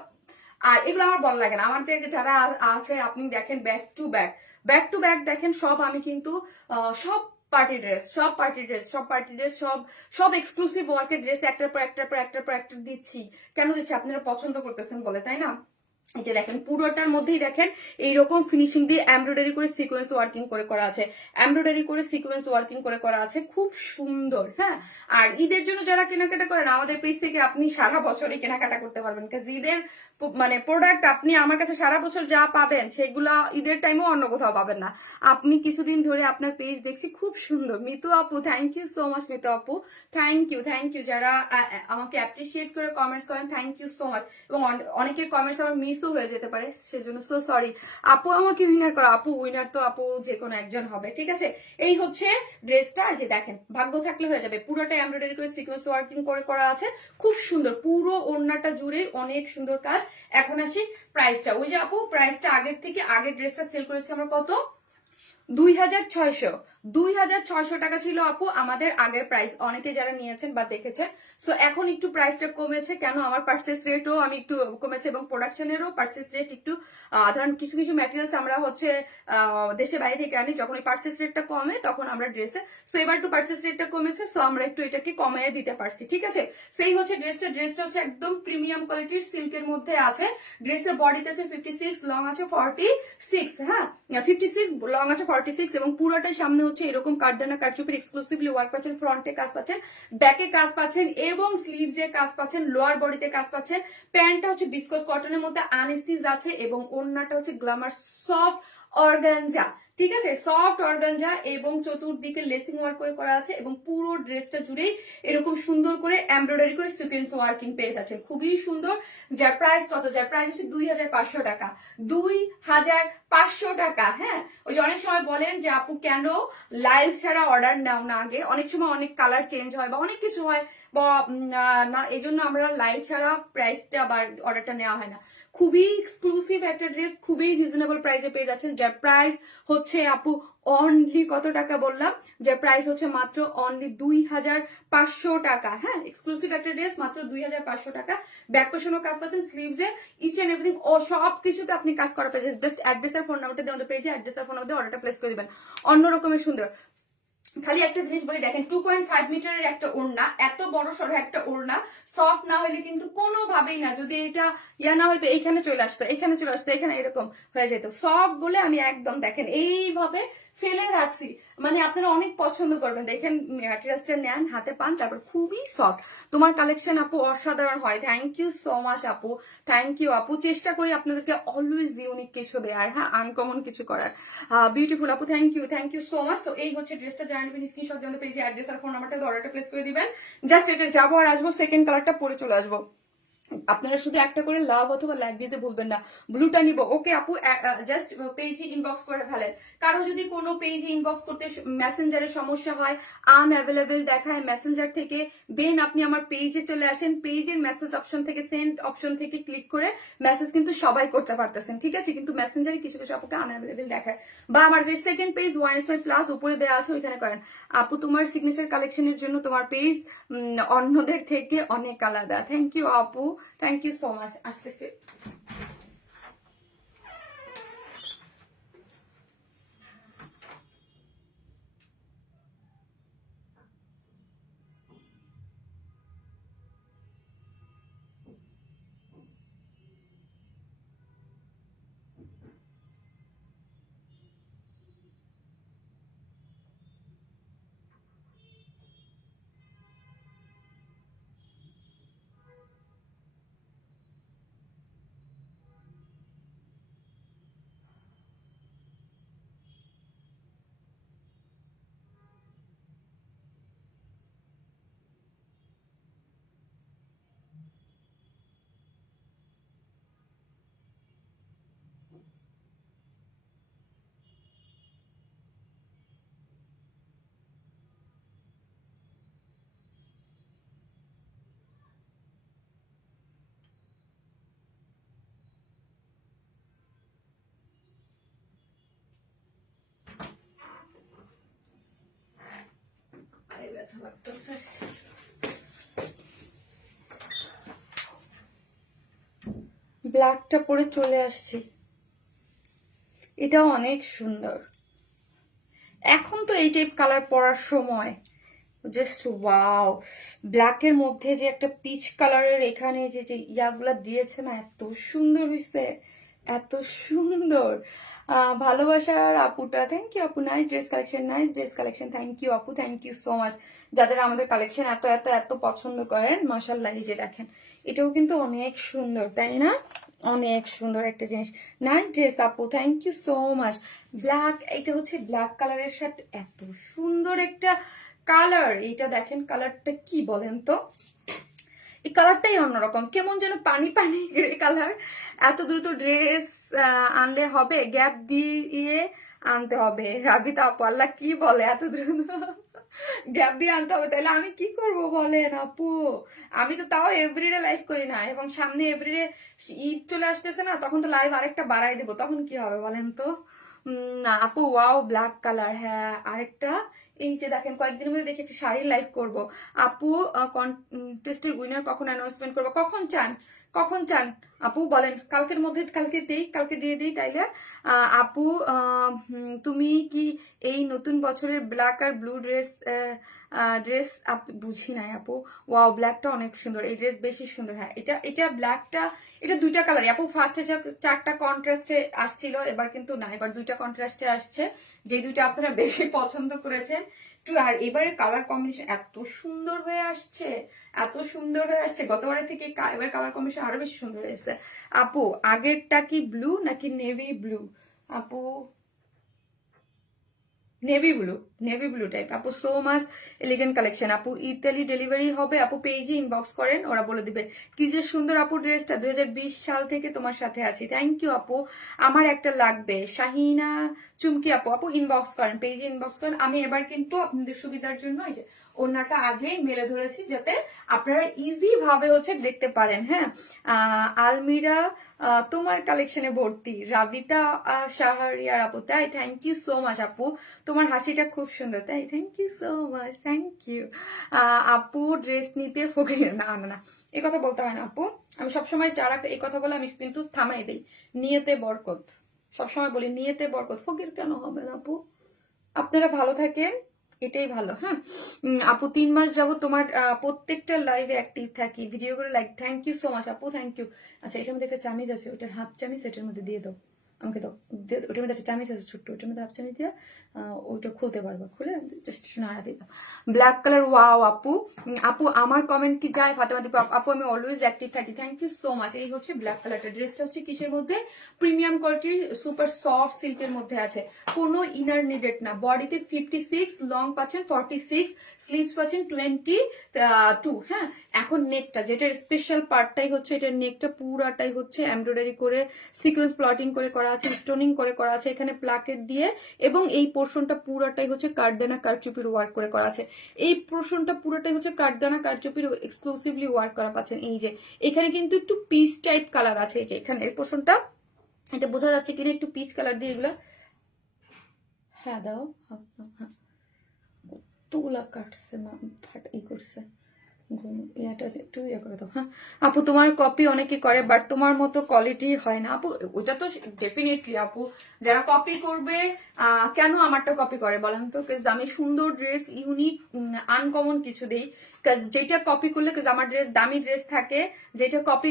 আর এগুলো আমার ভালো লাগে না, আমার থেকে যারা আছে আপনি দেখেন ব্যাক টু ব্যাক দেখেন সব, আমি কিন্তু সব পার্টি ড্রেস সব এক্সক্লুসিভ ওয়ার্কের ড্রেস একটার পর একটা দিচ্ছি, কেন দিচ্ছি আপনারা পছন্দ করতেছেন বলে, তাই না। এটা দেখেন পুরোটার মধ্যেই দেখেন এইরকম ফিনিশিং দিয়ে এমব্রয়ডারি করে সিকোয়েন্স ওয়ার্কিং করে করা আছে, করা আছে, খুব সুন্দর, হ্যাঁ। আর ঈদের জন্য যারা কেনাকাটা করেন আমাদের পেজ থেকে আপনি সারা বছরই কেনাকাটা করতে পারবেন, কারণ ঈদের মানে প্রোডাক্ট আপনি আমার কাছে সারা বছর যা পাবেন সেগুলা ঈদের টাইমেও অন্য কোথাও পাবেন না। আপনি কিছুদিন ধরে আপনার পেজ দেখছি, খুব সুন্দর, মিতু আপু thank you so much, Mitu আপু থ্যাংক ইউ যারা আমাকে অ্যাপ্রিসিয়েট করে কমেন্টস করেন, থ্যাংক ইউ সো মাচ, এবং অনেকের কমেন্টস আমার মিসও হয়ে যেতে পারে, সেজন্য সো সরি আপু, আমাকে উইনার করা আপু, উইনার তো আপু যে কোনো একজন হবে, ঠিক আছে। এই হচ্ছে ড্রেসটা, যে দেখেন ভাগ্য থাকলে হয়ে যাবে, পুরোটা এমব্রয়ডারি করে সিকোয়েন্স ওয়ার্কিং করে করা আছে, খুব সুন্দর, পুরো ওড়নাটা জুড়ে অনেক সুন্দর কাজ। এখন আসি প্রাইসটা, ওই যে আপু প্রাইসটা আগের থেকে, আগের ড্রেসটা সেল করেছি আমরা কত 2600 টাকা ছিল আপু আমাদের আগের প্রাইস, অনেকে যারা নিয়েছেন বা দেখেছেন। সো এখন একটু প্রাইসটা কমেছে, কেন আমার পার্চেস রেটও আমি একটু কমেছে, এবং প্রোডাকশনেরও পার্চেস রেট একটু, ধরেন কিছু কিছু ম্যাটেরিয়ালস আমরা হচ্ছে দেশের বাইরে থেকে আনি, যখন এই পার্চেস রেটটা কমে তখন আমরা ড্রেসে, সো এবার একটু পার্চেস রেটটা কমেছে, সো আমরা একটু এটাকে কমিয়ে দিতে পারছি, ঠিক আছে। সেই হচ্ছে ড্রেসটা হচ্ছে একদম প্রিমিয়াম কোয়ালিটির সিল্কের মধ্যে আছে, ড্রেসের বডিতে আছে 56, লং আছে 46, হ্যাঁ 56, লং আছে 46, এবং পুরোটাই সামনে হচ্ছে এরকম কারদানা কারচুপির এক্সক্লুসিভলি ওয়ার্ক পাচ্ছেন, ফ্রন্টে কাজ পাচ্ছেন, ব্যাকে কাজ পাচ্ছেন, এবং স্লিভসে কাজ পাচ্ছেন, লোয়ার বডিতে কাজ পাচ্ছেন। প্যান্টটা হচ্ছে বিস্কস কটনের মধ্যে আনস্টিচ আছে, এবং ওড়নাটা হচ্ছে গ্ল্যামার সফট অর্গানজা, ঠিক আছে, সফট অর্গানজা এবং চতুর্দিকে লেসিং ওয়ার্ক করে করা আছে এবং পুরো ড্রেসটা জুড়েই এরকম সুন্দর করে এমব্রয়ডারি করে সিকোয়েন্স ওয়ার্কিং পেয়ে যাচ্ছে, খুবই সুন্দর। যার প্রাইস কত, যার প্রাইস হচ্ছে 2500 টাকা, 2500 টাকা। হ্যাঁ, ওই যে অনেক সময় বলেন যে আপু কেন লাইভ ছাড়া অর্ডার নাও না আগে, অনেক সময় অনেক কালার চেঞ্জ হয় বা অনেক কিছু হয় বা না, এই জন্য আমরা লাইভ ছাড়া প্রাইসটা বা অর্ডারটা নেওয়া হয় না। খুবই এক্সক্লুসিভ একটা ড্রেস, খুবই রিজনেবল প্রাইসে পেয়ে যাচ্ছেন, যার প্রাইস হচ্ছে আপু অনলি কত টাকা বললাম, যার প্রাইস হচ্ছে মাত্র অনলি 2500 টাকা। হ্যাঁ, এক্সক্লুসিভ একটা ড্রেস মাত্র 2500 টাকা। ব্যাক পোর্শনও কাজ পাচ্ছেন, স্লিভসে ইচ এন্ড এভরিথিং ও সব কিছুতে আপনি কাজ করা পেয়েছেন। জাস্ট অ্যাড্রেস আর ফোন নাম্বারটা দিয়ে আমাদের পেজে অ্যাড্রেস আর ফোন নাম্বার দিয়ে অর্ডারটা প্লেস করে দিবেন, অন্য রকমের সুন্দর। খালি একটা জিনিস বলি, দেখেন 2.5 মিটারের একটা ওড়না, এত বড় সড়ো একটা ওড়না, সফট না হলে কিন্তু কোনোভাবেই না, যদি এটা ইয়া না হয়তো এইখানে চলে আসতো, এখানে চলে আসতো, এখানে এরকম হয়ে যেত। সফট বলে আমি একদম দেখেন এইভাবে ফেলে রাখছি, মানে আপনারা অনেক পছন্দ করবেন। দেখেন ম্যাটেরিয়ালসটা নেন, হাতে পান, তারপর খুবই সফট। তোমার কালেকশন আপু অসাধারণ হয়, থ্যাংক ইউ সো মাচ আপু, থ্যাংক ইউ আপু। চেষ্টা করি আপনাদেরকে অলওয়েজ ইউনিক কিছু দেওয়ার, হ্যাঁ, আনকমন কিছু করার। বিউটিফুল আপু, থ্যাংক ইউ সো মাচ। তো এই হচ্ছে ড্রেসটা, জানাবেন স্ক্রিনশট দিয়ে পেজে অ্যাড্রেস আর ফোন নাম্বারটা অর্ডারটা প্লেস করে দিবেন। জাস্ট এটা যাবো আর আসবো, সেকেন্ড কালারটা পরে চলে আসবো। আপনারা শুধু একটা করে লাভ অথবা লাইক দিতে ভুলবেন না। ব্লুটা নিব, ওকে আপু, জাস্ট পেজে ইনবক্স করে ফেলেন। কারো যদি কোনো পেজে ইনবক্স করতে মেসেঞ্জারের সমস্যা হয়, আনঅ্যাভেলেবেল দেখায় মেসেঞ্জার থেকে, দেন আপনি আমার পেজে চলে আসেন, পেজের মেসেজ অপশন থেকে সেন্ড অপশন থেকে ক্লিক করে মেসেজ কিন্তু সবাই করতে পারতেছেন, ঠিক আছে, কিন্তু মেসেঞ্জারে কিছু কিছু আপুকে আনঅ্যাভেলেবেল দেখায়। বা আমার যে second page one smile plus উপরে দেওয়া আছে ওইখানে করেন। আপু তোমার সিগনেচার কালেকশনের জন্য তোমার পেজ অন্যদের থেকে অনেক আলাদা, থ্যাংক ইউ আপু, থ্যাংক ইউ সো মাচ। আসতেছে ব্ল্যাকটা পরে চলে আসছি, এটাও অনেক সুন্দর। এখন তো এই টাইপ কালার পরার সময়, জাস্ট ওয়াও। ব্ল্যাকের মধ্যে যে একটা পিচ কালারের এখানে যে যে ইয়াগুলা দিয়েছে না, এত সুন্দর হয়েছে, এত সুন্দর। ভালোবাসার আপুটা, থ্যাংক ইউ আপু, nice dress collection, nice dress collection, thank you আপু, থ্যাংক ইউ সো মাচ। যাদের আমাদের কালেকশন এত এত এত পছন্দ করেন, মাশাল্লাহ। এই যে দেখেন, এটাও কিন্তু অনেক সুন্দর, তাই না, অনেক সুন্দর একটা জিনিস। নাইস ড্রেস আপু, thank you so much. Black, এটা হচ্ছে ব্ল্যাক কালারের সাথে এত সুন্দর একটা কালার। এইটা দেখেন, কালারটা কি বলেন তো, এই কালারটাই অন্যরকম, কেমন যেন পানি পানি গ্রে কালার। এত দ্রুত ড্রেস আনলে হবে, গ্যাপ দিয়ে আনতে হবে। রাবিতা আপু, আল্লাহ কি বলে, এত দ্রুত গ্যাপ দিয়ে আনতে হবে, তাহলে আমি কি করব বলেন আপু। আমি তো তাও এভরিডে লাইভ করি না, এবং সামনে এভরিডে ঈদ চলে আসতেছে না, তখন তো লাইভ আরেকটা বাড়াই দেবো, তখন কি হবে বলেন তো। না আপু, ওয়াও ব্ল্যাক কালার। হ্যাঁ, আরেকটা, এই যে দেখেন, কয়েকদিনের মধ্যে দেখি একটা শাড়ির লাইভ করব আপু। কন্টেস্টের উইনার কখন অ্যানাউন্সমেন্ট করবো, কখন চান, কখন চান আপু বলেন, কালকের মধ্যে, কালকে দেই, কালকে দিয়ে দিই তাইলে। আপু তুমি কি এই নতুন বছরের ব্ল্যাক আর ব্লু ড্রেস বুঝি নাই আপু। ওয়াও, ব্ল্যাকটা অনেক সুন্দর, এই ড্রেস বেশি সুন্দর। হ্যাঁ, এটা এটা ব্ল্যাকটা, এটা দুইটা কালারই আপু। ফার্স্টে 4টা কন্ট্রাস্টে আসছিল, এবার কিন্তু না, এবার 2টা কন্ট্রাস্টে আসছে, যে দুইটা আপনারা বেশি পছন্দ করেছেন। আর এবারের কালার কম্বিনেশন এত সুন্দর হয়ে আসছে, এত সুন্দর হয়ে আসছে, গতবারের থেকে এবার কালার কম্বিনেশন আরো বেশি সুন্দর হয়েছে। আপু আগেরটা কি ব্লু নাকি নেভি ব্লু আপু? নেভি ব্লু টাইপ আপু। সো মাচ এলিগেন্ট কালেকশন আপু। ইতালি ডেলিভারি হবে আপু, পেজে ইনবক্স করেন, ওরা বলে দিবে। কি যে সুন্দর আপু ড্রেসটা, 2020 সাল থেকে তোমার সাথে আছি। থ্যাংক ইউ আপু, আমার একটা লাগবে। শাহিনা চুমকি আপু, আপু ইনবক্স করেন, পেজে ইনবক্স করেন। আমি এবার কিন্তু আপনাদের সুবিধার জন্য এই যে ওড়নাটা আগেই মেলে ধরেছি, যাতে আপনারা ইজি ভাবে হচ্ছে দেখতে পারেন। হ্যাঁ, আলমিরা তোমার কালেকশনে ভর্তি। রাবিতা শাহরিয়ার আপু, তাই? থ্যাংক ইউ সো মাচ আপু, তোমার হাসিটা খুব সুন্দর, তাই? Thank you so much, thank you. আপু ড্রেস নিতে ফকির, না না না, এই কথা বলতে হয় না আপু। আমি সবসময় যারা এই কথা বলে আমি কিন্তু থামাই দিই। নিয়েতে বরকত, সবসময় বলি নিয়েতে বরকত, ফকির কেন হবে না আপু? আপনারা ভালো থাকেন, এটাই ভালো। হ্যাঁ, আপু 3 মাস যাবো তোমার প্রত্যেকটা লাইভে অ্যাক্টিভ থাকি, ভিডিও করে like. Thank you so much আপু, থ্যাংক ইউ। আচ্ছা, এটার মধ্যে একটা চামিজ আছে, ওটার হাফ চামিজ এটার মধ্যে দিয়ে দাও আমাকে, দাও। ওটার মধ্যে একটা চামিচ আছে ছোট্ট, ওটার মধ্যে হাফ চামিচ দিয়ে ওইটা খুলতে পারবা, খুলে জাস্ট নাড়া দিয়ে দাও। ব্ল্যাক কালার, ওয়াও আপু। আপু আমার কমেন্ট কি যায় ফাতেমা দীপা আপু? আমি অলওয়েজ অ্যাক্টিভ থাকি, থ্যাংক ইউ সো মাচ। এই হচ্ছে ব্ল্যাক কালারটা, ড্রেসটা হচ্ছে কিসের মধ্যে? প্রিমিয়াম কোয়ালিটির সুপার সফট সিল্কের মধ্যে আছে, কোনো ইনার নিডেড না। বডিতে 56, লং পাচ্ছেন 46, স্লিভস পাচ্ছেন 22। হ্যাঁ, এখন নেকটা, যেটার স্পেশাল পার্টটাই হচ্ছে এটার নেকটা পুরাটাই হচ্ছে এমব্রয়ডারি করে সিকোয়েন্স প্লটিং করে করা আছে, স্টোনিং করে করা আছে এখানে প্লাকেট দিয়ে, এবং এই পোর্শনটা পুরাটাই হচ্ছে কাঠদানা কারচুপির ওয়ার্ক করে করা আছে। এই পোর্শনটা পুরোটাই হচ্ছে কাঠদানা কারচুপির এক্সক্লুসিভলি ওয়ার্ক করা পাচ্ছেন। এই যে এখানে কিন্তু একটু পিচ টাইপ কালার আছে, এই যে এখানে এই পোর্শনটা, এটা বোঝা যাচ্ছে কিনা একটু পিচ কালার দিয়ে এগুলা। হ্যাঁ দাও, হ্যাঁ তুলা কাটছে, ই করছে, একটু ইয়ে করে দাও। হ্যাঁ আপু, তোমার কপি অনেকে করে, বাট তোমার মতো কোয়ালিটি হয় না আপু। ওটা তো ডেফিনেটলি আপু, যারা কপি করবে কেন আমারটা কপি করে বলেন তো? আমি সুন্দর ড্রেস, ইউনিক আনকমন কিছু দেই, যেটা কপি করলে আমার ড্রেস দামি ড্রেস থাকে, যেটা কপি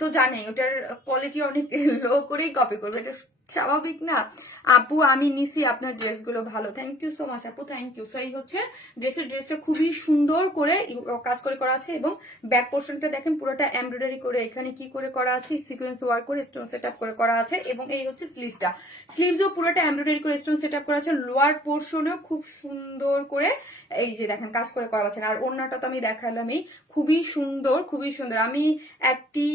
তো জানে ওটার কোয়ালিটি অনেক লো করেই কপি করবে, এটা স্বাভাবিক না আপু? আমি নিছি আপনার ড্রেসগুলো ভালো, থ্যাংক ইউ সো মাচ আপু, থ্যাংক ইউ। সো এই হচ্ছে ড্রেসটা খুবই সুন্দর করে কাজ করে করা আছে, এবং ব্যাক পোর্শনটা দেখেন পুরোটা এমব্রয়ডারি করে, এখানে কি করে করা আছে, সিকোয়েন্স ওয়ার্ক করে স্টোন সেটআপ করে করা আছে, এবং এই হচ্ছে স্লিভসও পুরোটা এমব্রয়ডারি করে স্টোন সেটআপ করা আছে। লোয়ার পোর্শনেও খুব সুন্দর করে এই যে দেখেন কাজ করে করা আছে। আর ওড়নাটা তো আমি দেখালামই, খুবই সুন্দর, খুবই সুন্দর। আমি একটি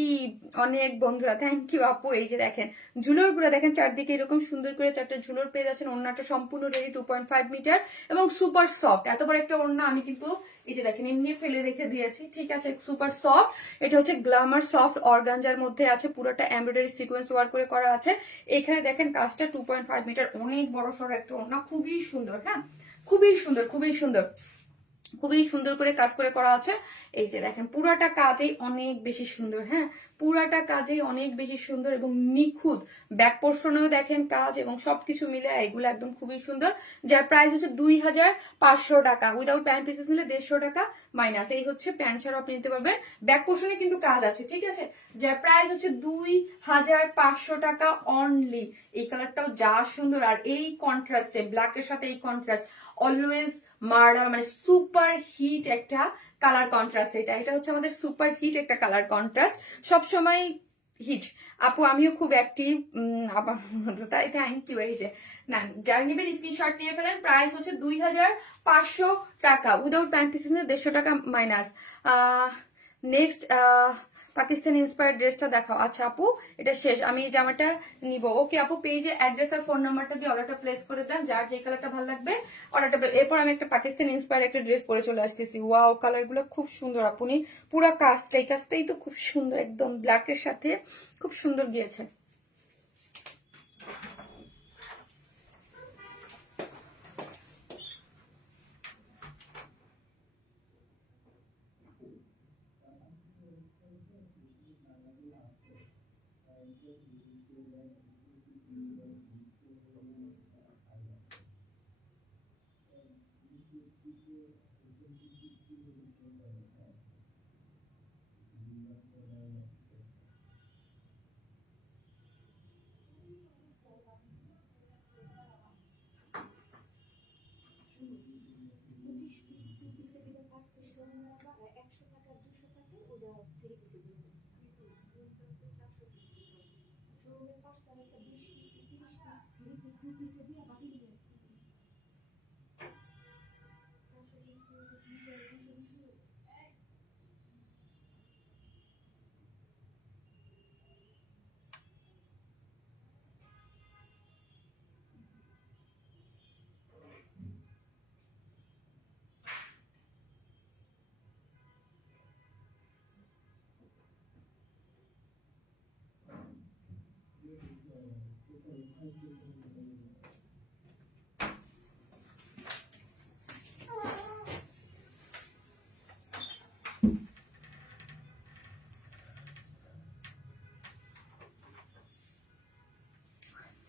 অনেক বন্ধুরা, থ্যাংক ইউ আপু। এই যে দেখেন ঝুলোর গুলো দেখেন, চারদিকে এরকম সুন্দর করে 4টা ঝুলোর পেয়ে যাচ্ছেন। ওড়নাটা সম্পূর্ণ রেডি, 2.5 মিটার এবং সুপার সফট। এত বড় একটা ওড়না আমি কিন্তু এই যে দেখেন এমনি ফেলে রেখে দিয়েছি, ঠিক আছে? সুপার সফট, এটা হচ্ছে গ্ল্যামার সফট অর্গানজার মধ্যে আছে, পুরোটা এমব্রয়ডারি সিকোয়েন্স ওয়ার্ক করে করা আছে। এখানে দেখেন কাজটা 2.5 মিটার, অনেক বড় সড়ো একটা ওড়না, খুবই সুন্দর। হ্যাঁ, খুবই সুন্দর, খুবই সুন্দর, খুবই সুন্দর করে কাজ করে করা আছে। এই যে দেখেন পুরাটা কাজেই অনেক বেশি সুন্দর। হ্যাঁ, পুরাটা কাজেই অনেক বেশি সুন্দর এবং নিখুঁত। ব্যাক পোর্শনেও দেখেন কাজ, এবং সবকিছু মিলে এগুলো একদম খুবই সুন্দর। যার প্রাইস হচ্ছে 2500 টাকা, উইদাউট প্যান্ট পিসেস নিলে 150 টাকা মাইনাস। এই হচ্ছে প্যান্ট শাড়ি আপনি নিতে পারবেন, ব্যাক পোর্শনে কিন্তু কাজ আছে, ঠিক আছে? যার প্রাইস হচ্ছে 2500 টাকা অনলি। এই কালারটাও যা সুন্দর, আর এই কন্ট্রাস্টে ব্ল্যাকের সাথে এই কন্ট্রাস্ট অলওয়েজ মার্ডার, মানে সুপার হিট একটা কালার কন্ট্রাস্ট। এটা হচ্ছে আমাদের সুপার হিট একটা কালার কন্ট্রাস্ট, সবসময় হিট আপু। আমিও খুব অ্যাক্টিভ আমার, তাই থ্যাংক ইউ। এই যে না, যারা নেবেন স্ক্রিনশট নিয়ে ফেলেন। প্রাইস হচ্ছে 2500 টাকা, উইদাউট প্যান্ট পিসেস 150 টাকা মাইনাস। নেক্সট পাকিস্তানি ইন্সপায়ার্ড ড্রেসটা দেখাও। আচ্ছা আপু, এটা শেষ, আমি এই জামাটা নিব। ওকে আপু, পেজে অ্যাড্রেস আর ফোন নাম্বারটা দিয়ে অর্ডারটা প্লেস করে দেন, যার যে কালারটা ভালো লাগবে অর্ডারটা। এরপর আমি একটা পাকিস্তানি ইন্সপায়ার্ড একটা ড্রেস পরে চলে আসতেছি। ওয়াও, কালারগুলো খুব সুন্দর আপনি, পুরো কাজটা, এই কাজটাই তো খুব সুন্দর, একদম ব্ল্যাকের সাথে খুব সুন্দর গিয়েছে।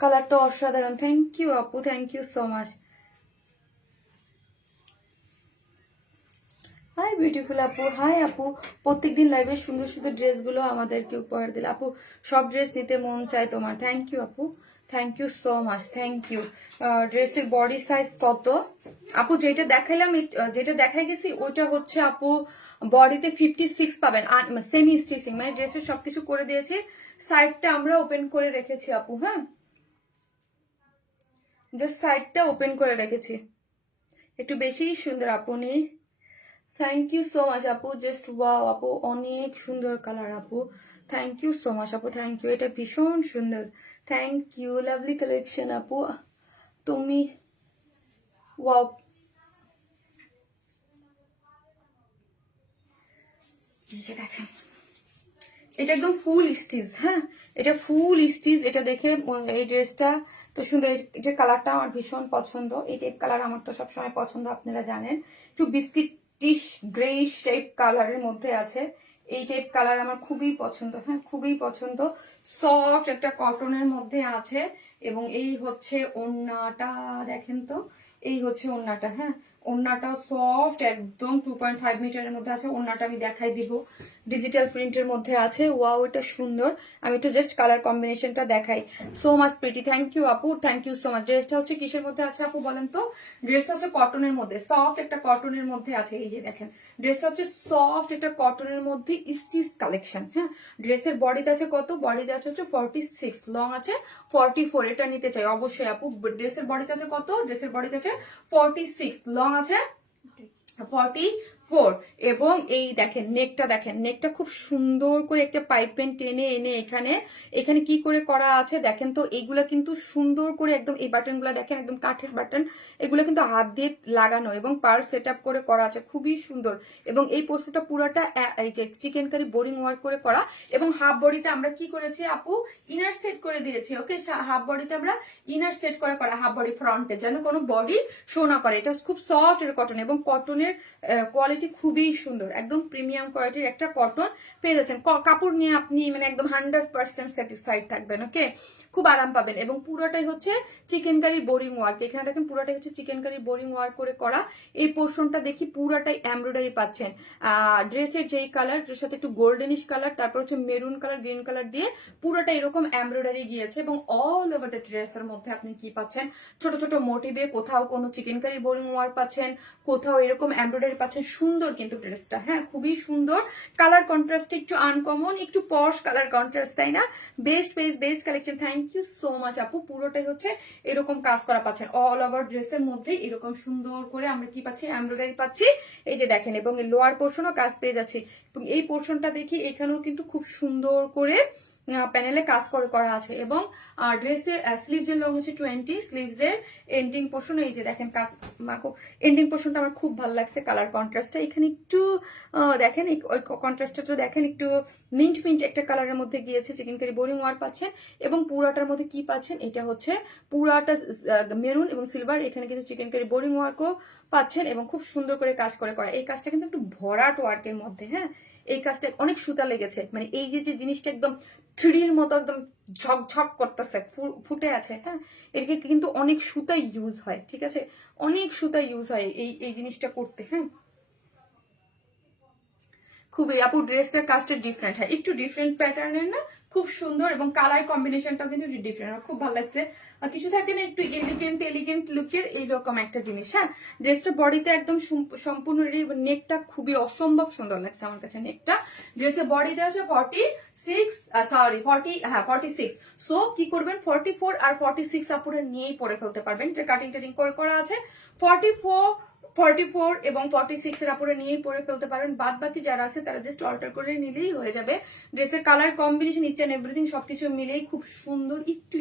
কালারটা অসাধারণ। থ্যাংক ইউ আপু, thank you so much. Hi beautiful আপু, হাই আপু। প্রত্যেকদিন লাইভে সুন্দর সুন্দর ড্রেসগুলো আমাদেরকে উপহার দিলে আপু। সব ড্রেস নিতে মন চায় তোমার। থ্যাংক ইউ আপু, thank you so much, thank you. ড্রেসের বডি সাইজ কত আপু? যেটা দেখাইলাম, যেটা দেখাই গেছি ওইটা হচ্ছে আপু বডিতে 56 পাবেন, সেমি স্টিচিং, মানে ড্রেসের সবকিছু করে দিয়েছি। সাইডটা আমরা ওপেন করে রেখেছি আপু। হ্যাঁ, জাস্ট সাইডটা ওপেন করে রেখেছি। একটু বেশি সুন্দর আপনি। থ্যাংক ইউ সো মাচ আপু, জাস্ট ওয়াও আপু, অনেক সুন্দর কালার আপু। থ্যাংক ইউ সো মাচ আপু, থ্যাংক ইউ। এটা ভীষণ সুন্দর, থ্যাংক ইউ। লাভলি কালেকশন আপু, তুমি ওয়াও। দেখেন, এটা একদম ফুল স্টিচ। হ্যাঁ, এটা ফুল স্টিচ। এটা দেখে এই ড্রেসটা তো সুন্দর। এটা কালারটা আমার ভীষণ পছন্দ। এই টাইপ কালার আমার তো সবসময় পছন্দ, আপনারা জানেন। একটু বিস্কিটিশ গ্রেইশ টাইপ কালারের মধ্যে আছে। এই টাইপ কালার আমার খুবই পছন্দ। হ্যাঁ, খুবই পছন্দ। সফট একটা কটনের মধ্যে আছে এবং এই হচ্ছে ওড়নাটা, দেখেন তো, এই হচ্ছে ওড়নাটা। হ্যাঁ, ওড়নাটা সফট একদম 2.5 মিটারের মধ্যে আছে। ওড়নাটা আমি দেখাই দিব, ডিজিটাল প্রিন্টের মধ্যে আছে। ওয়াও, এটা সুন্দর। আমি একটু জাস্ট কালার কম্বিনেশনটা দেখাই। So much pretty, thank you আপু, থ্যাংক ইউ সো মাচ। ড্রেসটা হচ্ছে কিসের মধ্যে আছে আপু বলেন তো? ড্রেসটা হচ্ছে কটনের মধ্যে, সফট একটা কটনের মধ্যে আছে। এই যে দেখেন, ড্রেসটা হচ্ছে সফট একটা কটনের মধ্যে স্টিচ কালেকশন। হ্যাঁ, ড্রেসের বডিতে আছে কত? বডিতে আছে হচ্ছে 46, লং আছে 44। এটা নিতে চাই অবশ্যই আপু। ড্রেসের বডিতে আছে কত? ড্রেসের বডিতে আছে 46, লং আছে 44। এবং এই দেখেন নেকটা, দেখেন নেকটা খুব সুন্দর করে একটা পাইপেন টেনে এনে এখানে এখানে কি করে করা আছে দেখেন তো। এইগুলা কিন্তু সুন্দর করে একদম, এই বাটনগুলো দেখেন একদম কাঠের বাটন। এগুলো কিন্তু হাত দিয়ে লাগানো এবং পার সেট আপ করে করা আছে, খুবই সুন্দর। এবং এই পোস্টটা পুরোটা এই যে চিকেন কারি বোরিং ওয়ার্ক করে করা। এবং হাফ বডিতে আমরা কি করেছি আপু? ইনার সেট করে দিয়েছি। ওকে, হাফ বডিতে আমরা ইনার সেট করে করা, হাফ বডি ফ্রন্টে, যেন কোনো বডি শো না করে। এটা খুব সফট এর কটন এবং কটনের কোয়ালিটি খুবই সুন্দর, একদম প্রিমিয়াম কোয়ালিটির একটা কটন পেয়ে যাচ্ছেন। কাপড় নিয়ে আপনি মানে একদম 100% স্যাটিসফাইড থাকবেন। ওকে, খুব আরাম পাবেন। এবং পুরোটাই হচ্ছে চিকেন কারি বোরিং ওয়ার্ক। এখানে দেখেন পুরোটাই হচ্ছে চিকেন কারি বোরিং ওয়ার্ক করে করা। এই পোর্শনটা দেখি পুরোটাই এমব্রয়ডারি পাচ্ছেন। ড্রেসের যেই কালার, এর সাথে একটু গোল্ডেনিশ কালার, তারপর হচ্ছে মেরুন কালার, গ্রিন কালার দিয়ে পুরোটা এরকম এমব্রয়ডারি গিয়েছে। এবং অল ওভার দ্য ড্রেসের মধ্যে আপনি কি পাচ্ছেন? ছোট ছোট মোটিভে, কোথাও কোনো চিকেন কারি বোরিং ওয়ার্ক পাচ্ছেন, কোথাও এরকম এমব্রয়ডারি পাচ্ছেন। সুন্দর কিন্তু ড্রেসটা, হ্যাঁ খুবই সুন্দর। কালার কন্ট্রাস্ট একটু আনকমন, একটু পশ কালার কন্ট্রাস্ট, তাই না? Best best best collection. Thank you so much আপু। পুরোটাই হচ্ছে এরকম কাজ করা পাচ্ছেন। অল ওভার ড্রেসের মধ্যে এরকম সুন্দর করে আমরা কি পাচ্ছি? এমব্রয়ডারি পাচ্ছি। এই যে দেখেন, এবং লোয়ার পোর্শনও কাজ পেয়ে যাচ্ছি। এবং এই পোর্শনটা দেখি এখানেও কিন্তু খুব সুন্দর করে প্যানেলে কাজ করে করা আছে। এবং ড্রেসের স্লিভসের লং হচ্ছে 20, স্লিভসের এন্ডিং পোর্শন এই যে দেখেন কাজ। এন্ডিং পোর্শনটা আমার খুব ভালো লাগছে, কালার কন্ট্রাস্টটা এখানে একটু দেখেন, ওই কন্ট্রাস্টটা দেখেন, একটু মিন্ট মিন্ট একটা কালারের মধ্যে গিয়েছে। চিকেন কারি বোরিং ওয়ার্ক পাচ্ছেন। এবং পুরাটার মধ্যে কি পাচ্ছেন? এটা হচ্ছে পুরাটা মেরুন এবং সিলভার। এখানে কিন্তু চিকেন কারি বোরিং ওয়ার্কও পাচ্ছেন এবং খুব সুন্দর করে কাজ করে করা। এই কাজটা কিন্তু একটু ভরাট ওয়ার্কের মধ্যে। হ্যাঁ, এই কাজটা অনেক সুতা লেগেছে, মানে এই যে জিনিসটা একদম 3Dর মতো একদম ঝকঝক করতেছে, ফুটে আছে। হ্যাঁ, এটাকে কিন্তু অনেক সুতা ইউজ হয়, ঠিক আছে, অনেক সুতা ইউজ হয় এই জিনিসটা করতে। হ্যাঁ, খুবই আপু ড্রেসটার কাজটা ডিফারেন্ট, হ্যাঁ একটু ডিফারেন্ট প্যাটার্নের না, খুব সুন্দর। এবং কালার কম্বিনেশনটাও কিন্তু ডিফারেন্ট, আমার খুব ভালো লাগছে। কিছু থাকে না একটু এলিগেন্ট এলিগেন্ট লুকের, এইরকম একটা জিনিস। হ্যাঁ, ড্রেসটা বডিতে একদম সম্পূর্ণ নেকটা খুবই অসম্ভব সুন্দর লাগছে আমার কাছে নেকটা। ড্রেসের বডিতে আছে 46। সো কি করবেন? 44 আর 46 আপুরে নিয়েই পরে ফেলতে পারবেন। এটা কাটিং টাটিং করে করা আছে। 44 এবং 46 এর আপুরে নিয়েই পরে ফেলতে পারেন। বাদ বাকি যারা আছে তারা জাস্ট অল্টার করে নিলেই হয়ে যাবে। ড্রেসের colour combination, each and everything সবকিছু মিলেই খুব সুন্দর, একটু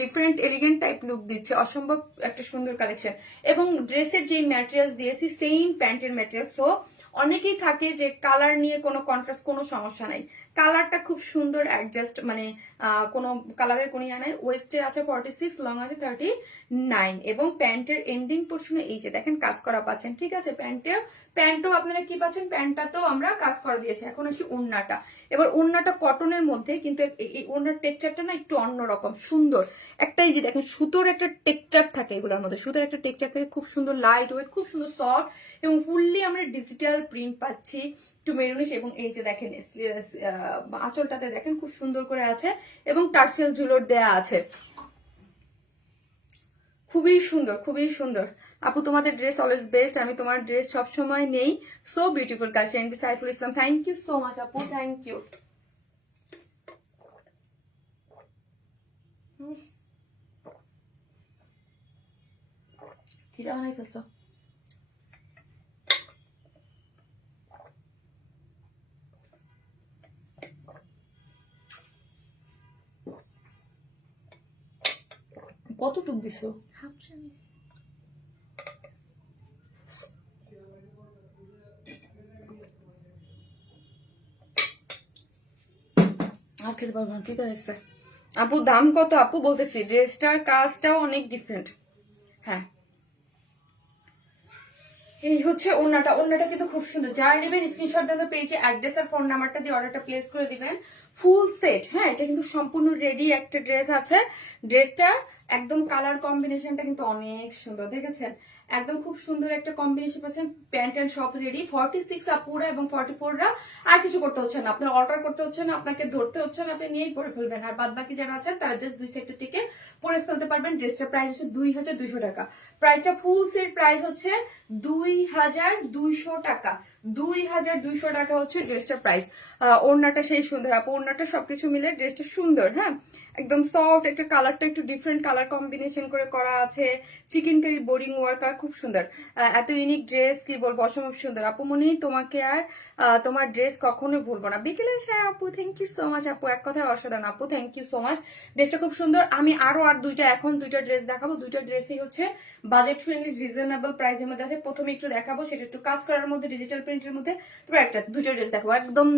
ডিফারেন্ট এলিগেন্ট টাইপ লুক দিচ্ছে। অসম্ভব একটা সুন্দর কালেকশন। এবং ড্রেসের যে ম্যাটেরিয়ালস দিয়েছি সেম প্যান্টের ম্যাটেরিয়াল। সো অনেকেই থাকে যে কালার নিয়ে কোনো কন্ট্রাস্ট, কোনো সমস্যা নাই, কালারটা খুব সুন্দর অ্যাডজাস্ট, মানে কোনো কালারের কোনো ইয়া নাই। ওয়েস্টে আছে 46, লং আছে 39, এবং প্যান্টের এন্ডিং পোর্শনে এই যে দেখেন কাজ করা পাচ্ছেন, ঠিক আছে। প্যান্টও আপনারা কি পাচ্ছেন, প্যান্টটাতেও আমরা কাজ করা দিয়েছি। এখন আসি ওড়নাটা। এবার ওড়নাটা কটনের মধ্যে, কিন্তু এই ওড়নার টেক্সচারটা না একটু অন্যরকম সুন্দর একটা, এই যে দেখেন সুতোর একটা টেক্সচার থাকে এগুলোর মধ্যে, সুতোর একটা টেক্সচার থাকে, খুব সুন্দর লাইট ওয়েট, খুব সুন্দর সফট, এবং ফুললি আমরা ডিজিটাল প্রিন্ট পাচ্ছি একটু মেরুনিশ। এবং এই যে দেখেন আঁচলটাতে দেখেন খুব সুন্দর করে আছে, এবং টার্সেল ঝুলোর দেয়া আছে, খুবই সুন্দর, খুবই সুন্দর। আপু তোমাদের ড্রেস অলওয়েজ বেস্ট, আমি তোমার ড্রেস সবসময় নেই, so beautiful collection. Saiful Islam, thank you so much আপু, থ্যাংক ইউ। খিদা বানাই ফেলছো। কতটুক দিছো? হাফ চামচ। আর খেতে পারবো না, দিতে হয়েছে। আপু দাম কত? আপু বলতেছি ড্রেসটার কাজটাও অনেক ডিফারেন্ট। হ্যাঁ, এই হচ্ছে ওড়নাটা। ওড়নাটা কিন্তু খুব সুন্দর, যারা নেবেন স্ক্রিনশট দেন পেজে অ্যাড্রেস আর ফোন নাম্বারটা দিয়ে অর্ডারটা প্লেস করে দিবেন। ফুল সেট, হ্যাঁ এটা কিন্তু সম্পূর্ণ রেডি একটা ড্রেস আছে। ড্রেসটার একদম কালার কম্বিনেশনটা কিন্তু অনেক সুন্দর, দেখেছেন? একদম খুব সুন্দর একটা কম্বিনেশন পাচ্ছেন, প্যান্ট অ্যান্ড সব রেডি। 46 আপুরা এবং 44রা আর কিছু করতে হচ্ছে না, আপনার অর্ডার করতে হচ্ছে না, আপনাকে ধরতে হচ্ছে না, আপনি নিয়েই পরে ফেলবেন। আর বাদ বাকি যারা আছেন তারা জাস্ট 2 সেটের টিকে পরে ফেলতে পারবেন। ড্রেসটার প্রাইস হচ্ছে 2200 টাকা। প্রাইসটা ফুল সেট প্রাইস হচ্ছে 2200 টাকা। 2200 টাকা হচ্ছে ড্রেসটার প্রাইস। ওড়নাটা সেই সুন্দর আপু, ওড়নাটা সবকিছু মিলে ড্রেসটা সুন্দর, হ্যাঁ একদম সফট একটা, কালারটা একটু ডিফারেন্ট কালার কম্বিনেশন করে করা আছে, চিকেন কারি বোরিং ওয়ার্ক, আর খুব সুন্দর। এত ইউনিক ড্রেস কি বলবো, অসম্ভব সুন্দর আপু মনি, তোমাকে আর তোমার ড্রেস কখনোই ভুলবো না। বিকেলে হ্যাঁ আপু, থ্যাংক ইউ সো মাচ আপু, এক কথায় অসাধারণ আপু, থ্যাংক ইউ সো মাচ। ড্রেসটা খুব সুন্দর। আমি আরো এখন দুইটা ড্রেস দেখাবো। দুইটা ড্রেসই হচ্ছে বাজেট ফ্রেন্ডলি, রিজনেবল প্রাইসের মধ্যে আছে। প্রথমে একটু দেখাবো, সেটা একটু কাজ করার মধ্যে, ডিজিটাল প্রিন্টের মধ্যে। তারপর দুইটা ড্রেস দেখাবো একদম।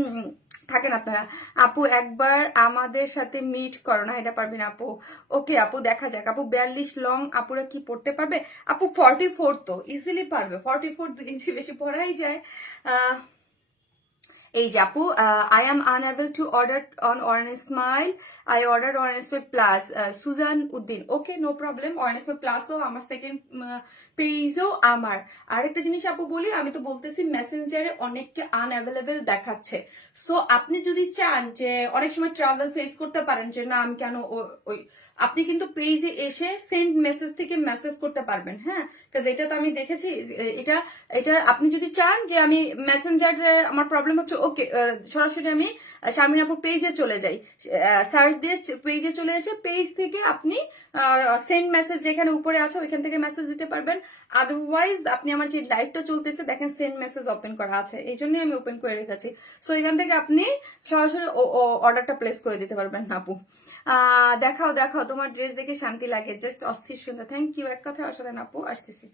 থাকেন আপনারা। আপু একবার আমাদের সাথে মিট করো, না এটা পারবেন আপু? ওকে আপু, দেখা যাক আপু। 42 লং আপুরা কি পড়তে পারবে? আপু 44 তো ইজিলি পারবে, 44 2 ইঞ্চি বেশি পড়াই যায়। এই যে আপু, I am unable to order on Orange Smile, I order Orange Smile plus, Sujan Uddin. Okay no problem, Orange Smile প্লাসও আমার সেকেন্ড পেজও আমার। আরেকটা জিনিস আপু বলি, আমি তো বলতেছি মেসেঞ্জারে অনেককে আনঅ্যাভেলেবেল দেখাচ্ছে। সো আপনি যদি চান যে অনেক সময় ট্রাভেল ফেস করতে পারেন যে না আমি কেন ওই, আপনি কিন্তু পেজে এসে সেন্ড মেসেজ থেকে মেসেজ করতে পারবেন, হ্যাঁ কাজ এটা তো আমি দেখেছি। এটা এটা আপনি যদি চান যে আমি মেসেঞ্জারে আমার প্রবলেম হচ্ছে, ওকে সরাসরি আমি শারমিন আপুর পেজে চলে যাই, সার্চ দিয়ে পেজে চলে এসে পেজ থেকে আপনি সেন্ড মেসেজ যেখানে উপরে আছে ওইখান থেকে মেসেজ দিতে পারবেন। আদারওয়াইজ আপনি আমার যে লাইভটা চলতেছে দেখেন সেন্ড মেসেজ ওপেন করা আছে, এই জন্যই আমি ওপেন করে রেখেছি। সো এখান থেকে আপনি সরাসরি অর্ডারটা প্লেস করে দিতে পারবেন আপু। দেখাও দেখাও, তোমার ড্রেস দেখে শান্তি লাগে, জাস্ট অস্থির সুন্দর, থ্যাংক ইউ, এক কথা অসাধারণ আপু, আসতেছি।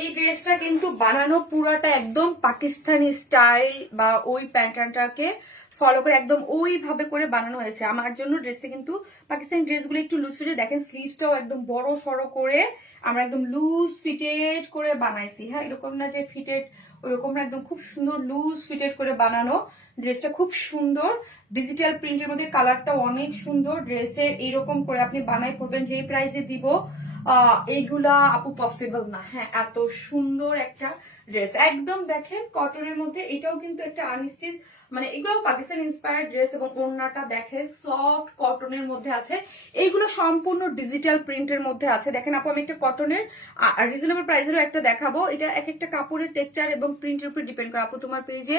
এই ড্রেসটা কিন্তু বানানো পুরাটা একদম পাকিস্তানি স্টাইল বা ওই প্যাটার্নটাকে ফলো করে একদম ওইভাবে করে বানানো হয়েছে আমার জন্য। ড্রেসটা কিন্তু পাকিস্তানি ড্রেসগুলো একটু লুজ ফিটে, দেখেন স্লিভসটাও একদম বড় সড়ো করে আমরা একদম লুজ ফিটেড করে বানাইছি। হ্যাঁ, এরকম না যে ফিটেড, ওইরকম না, একদম খুব সুন্দর লুজ ফিটেড করে বানানো। ড্রেসটা খুব সুন্দর, ডিজিটাল প্রিন্টের মধ্যে কালারটা অনেক সুন্দর। ড্রেসের এইরকম করে আপনি বানাই পড়বেন, যে প্রাইসে দিব এইগুলা আপু পসিবল না। হ্যাঁ, এত সুন্দর একটা ড্রেস একদম দেখেন কটনের মধ্যে, এটাও কিন্তু একটা আনস্টিচ, মানে এগুলো পাকিস্তান ইন্সপায়ার্ড ড্রেস এবং ওড়নাটা দেখেন সফট কটনের মধ্যে আছে। এইগুলো সম্পূর্ণ ডিজিটাল প্রিন্টের মধ্যে আছে। দেখেন আপু আমি একটা কটনের রিজনেবল প্রাইসেরও একটা দেখাবো। এটা এক একটা কাপড়ের টেক্সচার এবং প্রিন্টের উপর ডিপেন্ড করে। আপু তোমার পেজে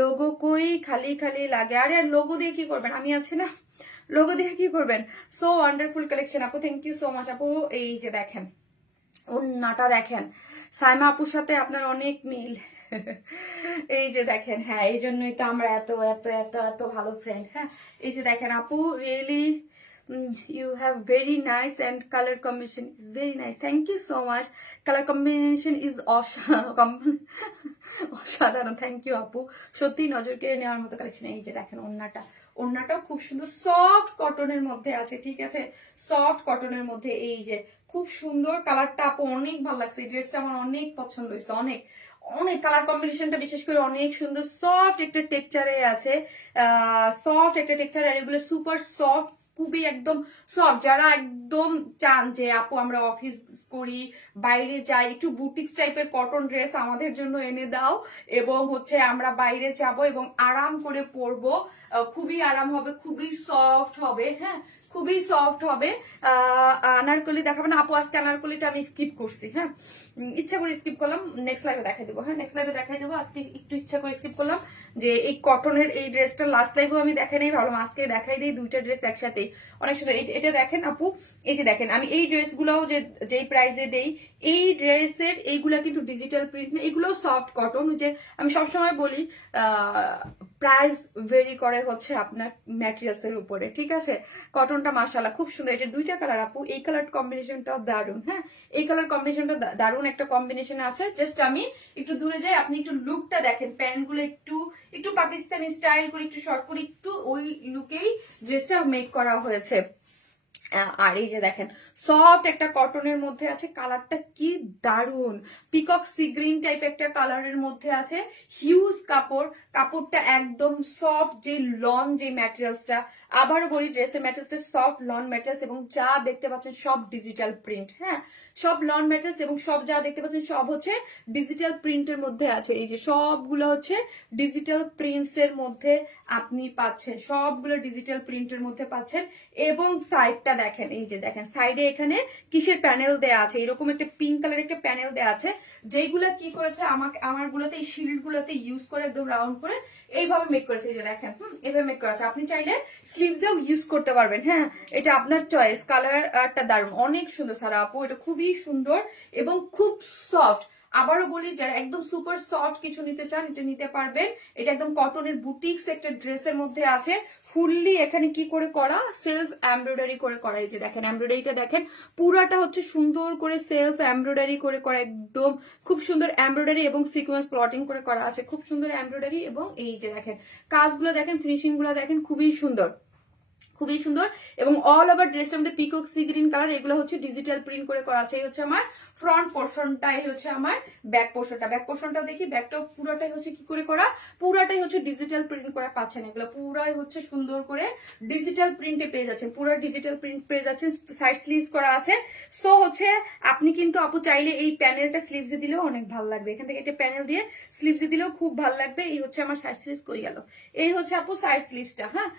লোগো কই খালি খালি লাগে, আরে লোগো দিয়ে কি করবেন, আমি আছি না, লোগো দিয়ে কি করবেন। সো ওয়ান্ডারফুল কালেকশন আপু, থ্যাংক ইউ সো মাচ আপু। এই যে দেখেন ওন্নাটা দেখেন, সাইমা আপুর সাথে আপনার অনেক মিল। এই যে দেখেন, হ্যাঁ এই জন্যই তো আমরা এত এত এত এত ভালো ফ্রেন্ড। হ্যাঁ, এই যে দেখেন আপু, really you have very nice and color combination is very nice, thank you so much, color combination is অসাধারণ, থ্যাংক ইউ আপু, সত্যি নজর কেড়ে নেওয়ার মতো কালেকশন। এই যে দেখেন ওড়নাটাও খুব সুন্দর সফট কটনের মধ্যে আছে, ঠিক আছে, সফট কটনের মধ্যে। এই যে খুব সুন্দর কালারটা আপু, অনেক ভালো লাগছে, এই ড্রেসটা আমার অনেক পছন্দ হয়েছে, অনেক অনেক কালার কম্বিনেশনটা বিশেষ করে অনেক সুন্দর, সফট একটা টেক্সচারে আছে, সফট একটা টেক্সচার, আর এগুলো সুপার সফট, খুবই একদম সফট। যারা একদম চান যে আপু আমরা অফিস করি, বাইরে যাই, একটু বুটিক্স টাইপের কটন ড্রেস আমাদের জন্য এনে দাও, এবং হচ্ছে আমরা বাইরে যাব এবং আরাম করে পরবো, খুবই আরাম হবে, খুবই সফট হবে। হ্যাঁ, খুবই সফট হবে। আনারকলি দেখাবো না আপু, আজকে আনারকলিটা আমি স্কিপ করছি। হ্যাঁ, ইচ্ছা করে স্কিপ করলাম, নেক্সট লাইভে দেখাই দেবো। হ্যাঁ, নেক্সট লাইভে দেখাই দেবো, আজকে একটু ইচ্ছা করে স্কিপ করলাম যে এই কটনের এই ড্রেসটা লাস্ট লাইভেও আমি দেখাই নেই, ভাবলাম আজকে দেখাই দিই দুইটা ড্রেস একসাথেই, অনেক সুন্দর। এটা দেখেন আপু, এই যে দেখেন আমি এই ড্রেসগুলোও যেই প্রাইসে দেই, এই ড্রেসের এইগুলা কিন্তু ডিজিটাল প্রিন্ট না, এগুলোও সফট কটন। যে আমি সবসময় বলি প্রাইস ভেরি করে হচ্ছে আপনার ম্যাটেরিয়ালস এর উপরে, ঠিক আছে। কটনটা মাশাআল্লাহ খুব সুন্দর, এটা দুইটা কালার আপু, এই কালার কম্বিনেশনটাও দারুন। হ্যাঁ, এই কালার কম্বিনেশনটা দারুন একটা কম্বিনেশন আছে। জাস্ট আমি একটু দূরে যাই, আপনি একটু লুকটা দেখেন, প্যান্ট গুলো একটু একটু পাকিস্তানি স্টাইল করে, একটু শর্ট করে, একটু ওই লুকেই ড্রেসটা মেক করা হয়েছে। আর এই যে দেখেন সফট একটা কটনের মধ্যে আছে, কালারটা কি দারুন, পিকক সি গ্রিন টাইপ একটা কালারের মধ্যে আছে, হিউজ কাপড়, কাপড়টা একদম সফট, যে লন যে ম্যাটেরিয়ালসটা, আবারও বলি ড্রেসের ম্যাটেরিয়ালসটা সফট লন ম্যাটেরিয়ালস, এবং যা দেখতে পাচ্ছেন সব ডিজিটাল প্রিন্ট। হ্যাঁ, সব লন ম্যাটেরিয়ালস এবং সব যা দেখতে পাচ্ছেন সব হচ্ছে ডিজিটাল প্রিন্টের মধ্যে আছে। এই যে সবগুলো হচ্ছে ডিজিটাল প্রিন্টস এর মধ্যে আপনি পাচ্ছেন, সবগুলো ডিজিটাল প্রিন্টের মধ্যে পাচ্ছেন। এবং সাইডটা দেখেন, এই যে দেখেন সাইডে এখানে কিসের প্যানেল দেয়া আছে, এরকম একটা পিঙ্ক কালার একটা প্যানেল দেয়া আছে, যেগুলা কি করেছে আমার গুলোতে, এই শিল্ড গুলোতে ইউজ করে একদম রাউন্ড করে এইভাবে মেক করেছে। এই যে দেখেন এইভাবে মেক করা আছে, আপনি চাইলে স্লিভসেও ইউজ করতে পারবেন। হ্যাঁ, এটা আপনার চয়েস, কালারটা দারুন, অনেক সুন্দর সারা আপু, এটা খুবই সুন্দর এবং খুব সফট। আবারও বলি যারা একদম সুপার সফট কিছু নিতে চান এটা নিতে পারবেন। এটা একদম কটনের বুটিক্স একটা ড্রেসের মধ্যে আছে, ফুললি এখানে কি করে করা, সেলফ এমব্রয়ডারি করে করা। এই যে দেখেন এমব্রয়ডারিটা দেখেন, পুরাটা হচ্ছে সুন্দর করে সেলফ এমব্রয়ডারি করে করা, একদম খুব সুন্দর এমব্রয়ডারি এবং সিকোয়েন্স প্লটিং করে করা আছে, খুব সুন্দর এমব্রয়ডারি। এবং এই যে দেখেন কাজগুলো দেখেন, ফিনিশিং গুলো দেখেন, খুবই সুন্দর, খুবই সুন্দর। এবং অল ওভার ড্রেসটার মধ্যে পিকক সি গ্রিন কালার, এগুলো হচ্ছে ডিজিটাল প্রিন্ট করে করা আছে। এই হচ্ছে আমার ফ্রন্ট পোর্শনটা, এই হচ্ছে আমার ব্যাক পোর্শনটা। ব্যাক পোর্শনটাও দেখি, ব্যাকটাও পুরোটাই হচ্ছে কি করে করা, পুরাটাই হচ্ছে ডিজিটাল প্রিন্ট করে পাচ্ছেন, এগুলো পুরাই হচ্ছে সুন্দর করে ডিজিটাল প্রিন্টে পেয়ে যাচ্ছেন, পুরো ডিজিটাল প্রিন্ট পেয়ে যাচ্ছেন। সাইড স্লিভস করা আছে। সো হচ্ছে আপনি কিন্তু আপু চাইলে এই প্যানেলটা স্লিভসে দিলেও অনেক ভালো লাগবে, এখান থেকে একটা প্যানেল দিয়ে স্লিভসে দিলেও খুব ভালো লাগবে। এই হচ্ছে আমার সাইড স্লিভস কই গেল, এই হচ্ছে আপু সাইড স্লিভসটা। হ্যাঁ,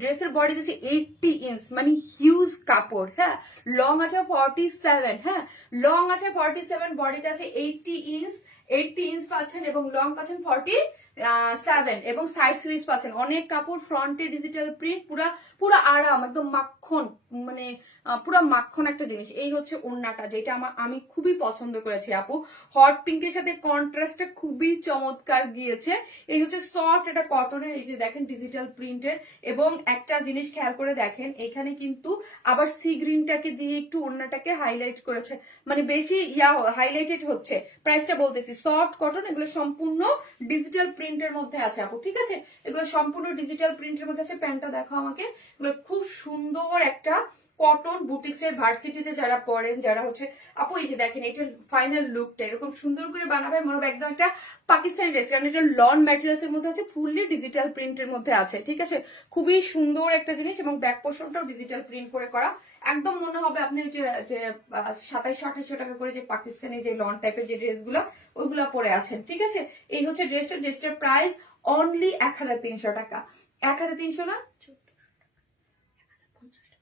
ড্রেসের বডি দিচ্ছে 80 ইঞ্চ, মানে হিউজ কাপড়। হ্যাঁ, লং আছে 47। হ্যাঁ, লং আছে 47, বডিটা আছে 80 ইঞ্চ, 80 ইঞ্চ পাচ্ছেন, এবং লং পাচ্ছেন 47, এবং সাইড স্লিভস পাচ্ছেন। অনেক কাপড়, ফ্রন্টে ডিজিটাল প্রিন্ট, পুরা পুরা আরাম, একদম মাখন মানে পুরো মাখন একটা জিনিস। এই হচ্ছে ওড়নাটা, যেটা আমি খুবই পছন্দ করেছি আপু। হট পিঙ্কের সাথে কন্ট্রাস্টটা খুবই চমৎকার গিয়েছে। এই হচ্ছে সফট, এটা কটনের, এই যে দেখেন ডিজিটাল প্রিন্টের। এবং একটা জিনিস খেয়াল করে দেখেন, এখানে কিন্তু আবার সি গ্রিনটাকে দিয়ে একটু ওড়নাটাকে হাইলাইট করেছে, মানে বেশি হাইলাইটেড হচ্ছে। প্রাইসটা বলতেছি, সফট কটন, এগুলো সম্পূর্ণ ডিজিটাল প্রিন্টের মধ্যে আছে আপু, ঠিক আছে? এগুলো সম্পূর্ণ ডিজিটাল প্রিন্টের মধ্যে আছে। প্যান্টটা দেখো আমাকে, এগুলো খুব সুন্দর একটা কটন বুটিক্স এর ভার্সিটিতে যারা পড়েন, যারা হচ্ছে আপু, এই যে দেখেন এটার ফাইনাল লুকটা এরকম সুন্দর করে বানাবে মনে হবে একদম একটা পাকিস্তানি ড্রেস, কারণ এটা লন ম্যাটেরিয়ালস এর মধ্যে আছে, ফুললি ডিজিটাল প্রিন্টের মধ্যে আছে, ঠিক আছে? খুবই সুন্দর একটা জিনিস। এবং ব্যাক পোর্শনটাও ডিজিটাল প্রিন্ট করে করা, একদম মনে হবে আপনি যে 2700-2800 টাকা করে যে পাকিস্তানি যে লন টাইপের যে ড্রেসগুলো ওইগুলো পরে আছেন, ঠিক আছে? এই হচ্ছে ড্রেসটার প্রাইস অনলি 1300 টাকা। 1300 না,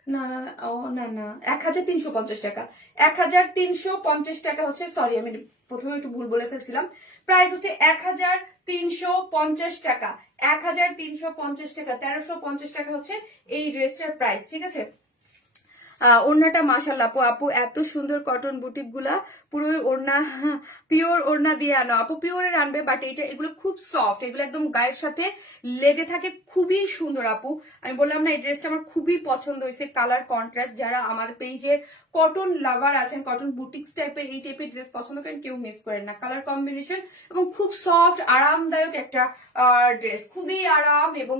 না না না, ও না না, 1350 টাকা। 1350 টাকা হচ্ছে, সরি আমি প্রথমে একটু ভুল বলে ফেলছিলাম। প্রাইস হচ্ছে 1350 টাকা। 1350 টাকা, 1350 টাকা হচ্ছে এই ড্রেসটার প্রাইস, ঠিক আছে? ওড়নাটা মাশাআল্লাহ আপু, আপু এত সুন্দর কটন বুটিক গুলা, পুরো ওড়না পিওর ওড়না দিয়ে আনো আপু, পিওরের আনবে, বাট এগুলো খুব সফট, এগুলো একদম গায়ের সাথে লেগে থাকে, খুবই সুন্দর আপু। আমি বললাম না, এই ড্রেসটা আমার খুবই পছন্দ হয়েছে, কালার কন্ট্রাস্ট। যারা আমাদের পেজের কটন লাভার আছেন, কটন বুটিক্স টাইপের এই টাইপের ড্রেস পছন্দ করেন, কেউ মিস করেন না। কালার কম্বিনেশন এবং খুব সফট আরামদায়ক একটা ড্রেস, খুবই আরাম। এবং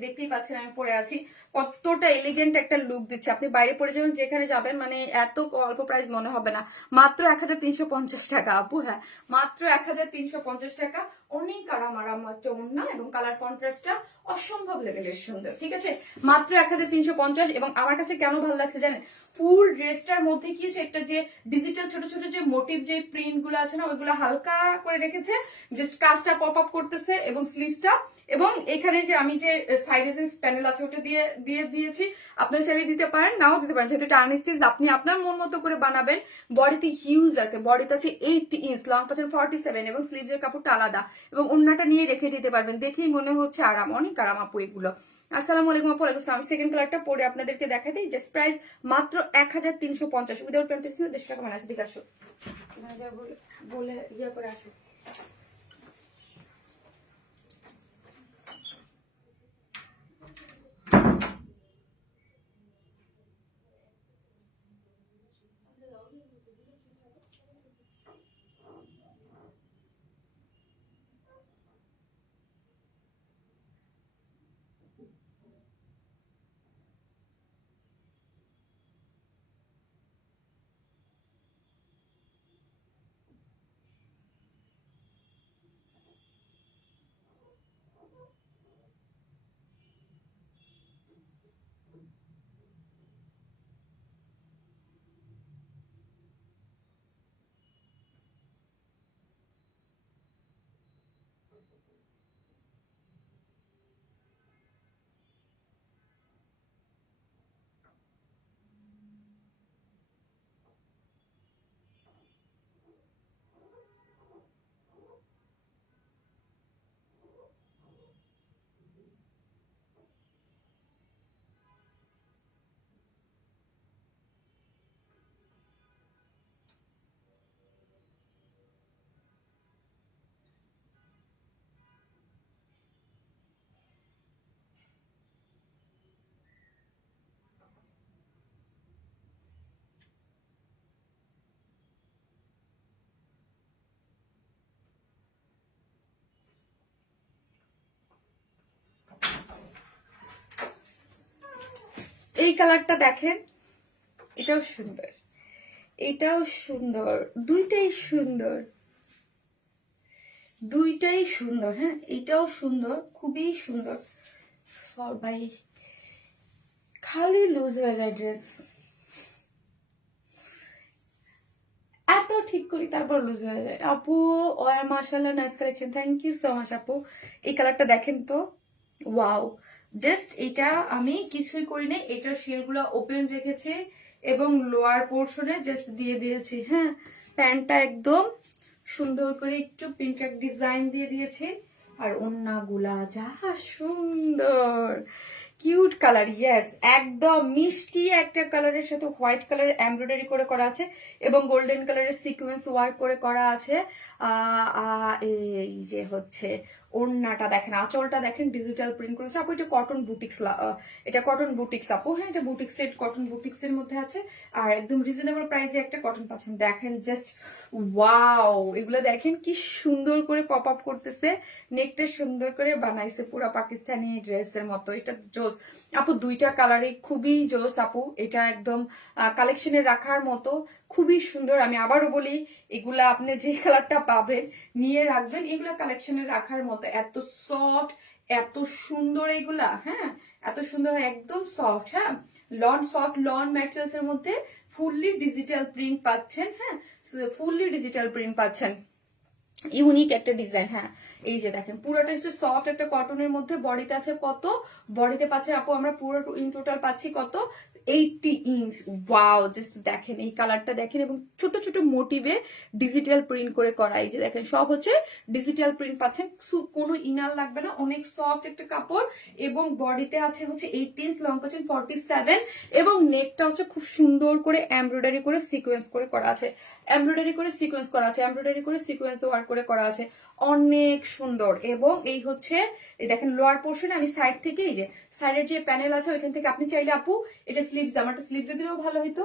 দেখতেই পাচ্ছেন আমি পরে আছি, কতটা এলিগেন্ট একটা লুক দিচ্ছে। আপনি বাইরে পরে যাবেন, যেখানে যাবেন, মানে এত অল্প প্রাইস মনে হবে না। মাত্র 1350 টাকা আপু, হ্যাঁ মাত্র 1350 টাকা। অনেক আরাম হচ্ছে ওড়না, এবং কালার কন্ট্রাস্টটা অসম্ভব লেভেলের সুন্দর, ঠিক আছে? মাত্র 1350। এবং আমার কাছে কেন ভালো লাগছে জানেন, ফুল ড্রেসটার মধ্যে কি হচ্ছে, একটা যে ডিজিটাল ছোট ছোট যে মোটিভ যে প্রিন্ট গুলো আছে না, ওইগুলো হালকা করে রেখেছে, জাস্ট কাজটা পপ আপ করতেছে। এবং স্লিভসটা, এবং এখানে যে আমি যে সাইডে যে প্যানেল আছে ওটা দিয়ে দিয়েছি, আপনারা চাইলে দিতে পারেন, নাও দিতে পারেন, যেহেতু এটা আনস্টিচ, আপনি আপনার মন মতো করে বানাবেন। বডিতে হিউজ আছে, বডিতে আছে 80 ইঞ্চ, লং পাচ্ছেন 47, এবং স্লিভসের কাপড়টা আলাদা, এবং ওড়নাটা নিয়ে রেখে দিতে পারবেন। দেখেই মনে হচ্ছে আরাম, অনেক আরাম আপু এগুলো। আসসালামু আলাইকুম আপু। ওয়ালাইকুম আসসালাম। আমি সেকেন্ড কালারটা পরে আপনাদেরকে দেখাই দিই। জাস্ট প্রাইস মাত্র 1350, উইদাউট প্যান্ট পিস 150 টাকা মানে আছে। দিকে আসো, বলে ইয়ে করে আসো। এই কালারটা দেখেন, এটাও সুন্দর, এটাও সুন্দর, দুইটাই সুন্দর, দুইটাই সুন্দর। হ্যাঁ এটাও সুন্দর, খুবই সুন্দর। ভাই খালি লুজ হয়ে যায় ড্রেস, এত ঠিক করি তারপর লুজ হয়ে যায় আপু। ওয়ার মাশাআল্লাহ, nice collection, thank you so much আপু। এই কালারটা দেখেন তো, ওয়াও। জাস্ট এটা আমি কিছুই করি নাই, এটার শেলগুলো ওপেন রেখেছি এবং লোয়ার পোর্শনে জাস্ট দিয়ে দিয়েছি। হ্যাঁ প্যান্টটা একদম সুন্দর করে একটু প্রিন্টেড ডিজাইন দিয়ে দিয়েছি, আর ওন্নাগুলা যা সুন্দর, কি কিউট কালার, ইয়েস একদম মিষ্টি একটা কালারের সাথে হোয়াইট কালার এমব্রয়ডারি করে করা আছে এবং গোল্ডেন কালারের সিকোয়েন্স ওয়ার্ক করে করা আছে। এই যে হচ্ছে ওড়নাটা দেখেন, আঁচলটা দেখেন ডিজিটাল প্রিন্ট করেছে আপু। এটা কটন বুটিক্স, এটা কটন বুটিক্স আপু। হ্যাঁ, এটা বুটিক্স এর কটন বুটিক্স এর মধ্যে আছে আর একদম রিজনেবল প্রাইসে একটা কটন পাচ্ছেন। দেখেন জাস্ট ওয়াও, এগুলো দেখেন কি সুন্দর করে পপ আপ করতেছে, নেকটা সুন্দর করে বানাইছে পুরো পাকিস্তানি ড্রেসের মতো। এটা জোস আপু, দুইটা কালারে খুবই জোস আপু। এটা একদম কালেকশনে রাখার মতো, খুবই সুন্দর। আমি আবারও বলি, এগুলা আপনি যে কালারটা পাবেন নিয়ে রাখবেন, এগুলা কালেকশনে রাখার মতো। এত সফট, এত সুন্দর এগুলা। হ্যাঁ, এত সুন্দর, একদম সফট। হ্যাঁ, লন সফট লন ম্যাটেরিয়ালস এর মধ্যে ফুললি ডিজিটাল প্রিন্ট পাচ্ছেন। হ্যাঁ, ফুললি ডিজিটাল প্রিন্ট পাচ্ছেন, ইউনিক একটা ডিজাইন। হ্যাঁ, এই যে দেখেন পুরোটা হচ্ছে সফট একটা কটনের মধ্যে। বডিতে আছে কত, বডিতে পাচ্ছে আপু আমরা পুরো ইন টোটাল পাচ্ছি কত 80 ইঞ্চ। ওয়াও, জাস্ট দেখেন এই কালারটা দেখেন, এবং ছোট ছোট মোটিভে ডিজিটাল প্রিন্ট করে করা। এই যে দেখেন সব হচ্ছে ডিজিটাল প্রিন্ট পাচ্ছেন, কোনো ইনার লাগবে না, অনেক সফট একটা কাপড়। এবং বডিতে আছে হচ্ছে 80 ইঞ্চ, লং পাচ্ছেন 47, এবং নেকটা হচ্ছে খুব সুন্দর করে এমব্রয়ডারি করে সিকোয়েন্স করে করা আছে, এমব্রয়ডারি করে সিকোয়েন্স করা আছে, এমব্রয়ডারি করে সিকোয়েন্স ওয়ার্ক করে করা আছে, অনেক সুন্দর। এবং এই হচ্ছে এই দেখেন লোয়ার পোর্শনে আমি সাইড থেকে, এই যে সাইডের যে প্যানেল আছে ওইখান থেকে আপনি চাইলে আপু এটা স্লিভস, আমারটা স্লিভস দিলেও ভালো হইতো,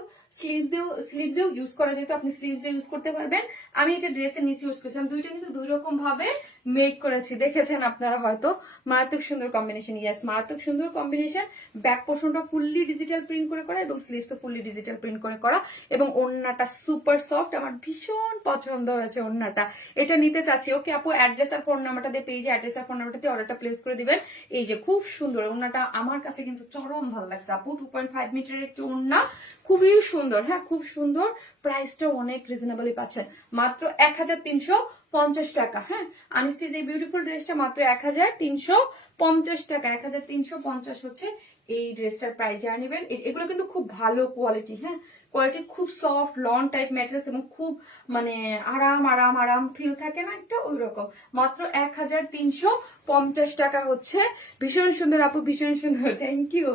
স্লিভসেও ইউজ করা যেত, আপনি স্লিভসে ইউজ করতে পারবেন। আমি এটা ড্রেসের নিচে ইউজ করেছিলাম, দুইটা কিন্তু দুই রকম ভাবে মেক করেছি, দেখেছেন আপনারা হয়তো। মারাত্মক সুন্দর কম্বিনেশন, ইয়েস মারাত্মক সুন্দর কম্বিনেশন। ব্যাক পোর্শনটা ফুললি ডিজিটাল প্রিন্ট করে করা এবং স্লিভস তো ফুললি ডিজিটাল প্রিন্ট করে করা, এবং ওড়নাটা সুপার সফট, আমার ভীষণ পছন্দ হয়েছে ওড়নাটা। এটা নিতে চাচ্ছি। ওকে আপু, অ্যাড্রেস আর ফোন নাম্বারটা দিয়ে পেজে অ্যাড্রেস আর ফোন নাম্বারটা দিয়ে অর্ডারটা প্লেস করে দিবেন। এই যে খুব সুন্দর ওড়নাটা, আমার কাছে কিন্তু চরম ভালো লাগছে আপু। 2.5 মিটারের একটি ওড়না, খুবই সুন্দর। হ্যাঁ, খুব সুন্দর। প্রাইসটা অনেক রিজনেবলই পাচ্ছেন, মাত্র 1350 টাকা। হ্যাঁ, আনস্টিচ এই বিউটিফুল ড্রেসটা মাত্র 1350 টাকা। 1350 হচ্ছে এই ড্রেসটার প্রাইস। যা নেবেন, এগুলো কিন্তু খুব ভালো কোয়ালিটি। হ্যাঁ, কোয়ালিটি খুব সফট লন টাইপ ম্যাটেরিয়ালস, এবং খুব মানে আরাম আরাম আরাম ফিল থাকে না একটা, ওই রকম। মাত্র 1350 টাকা হচ্ছে। ভীষণ সুন্দর আপু, ভীষণ সুন্দর, থ্যাংক ইউ।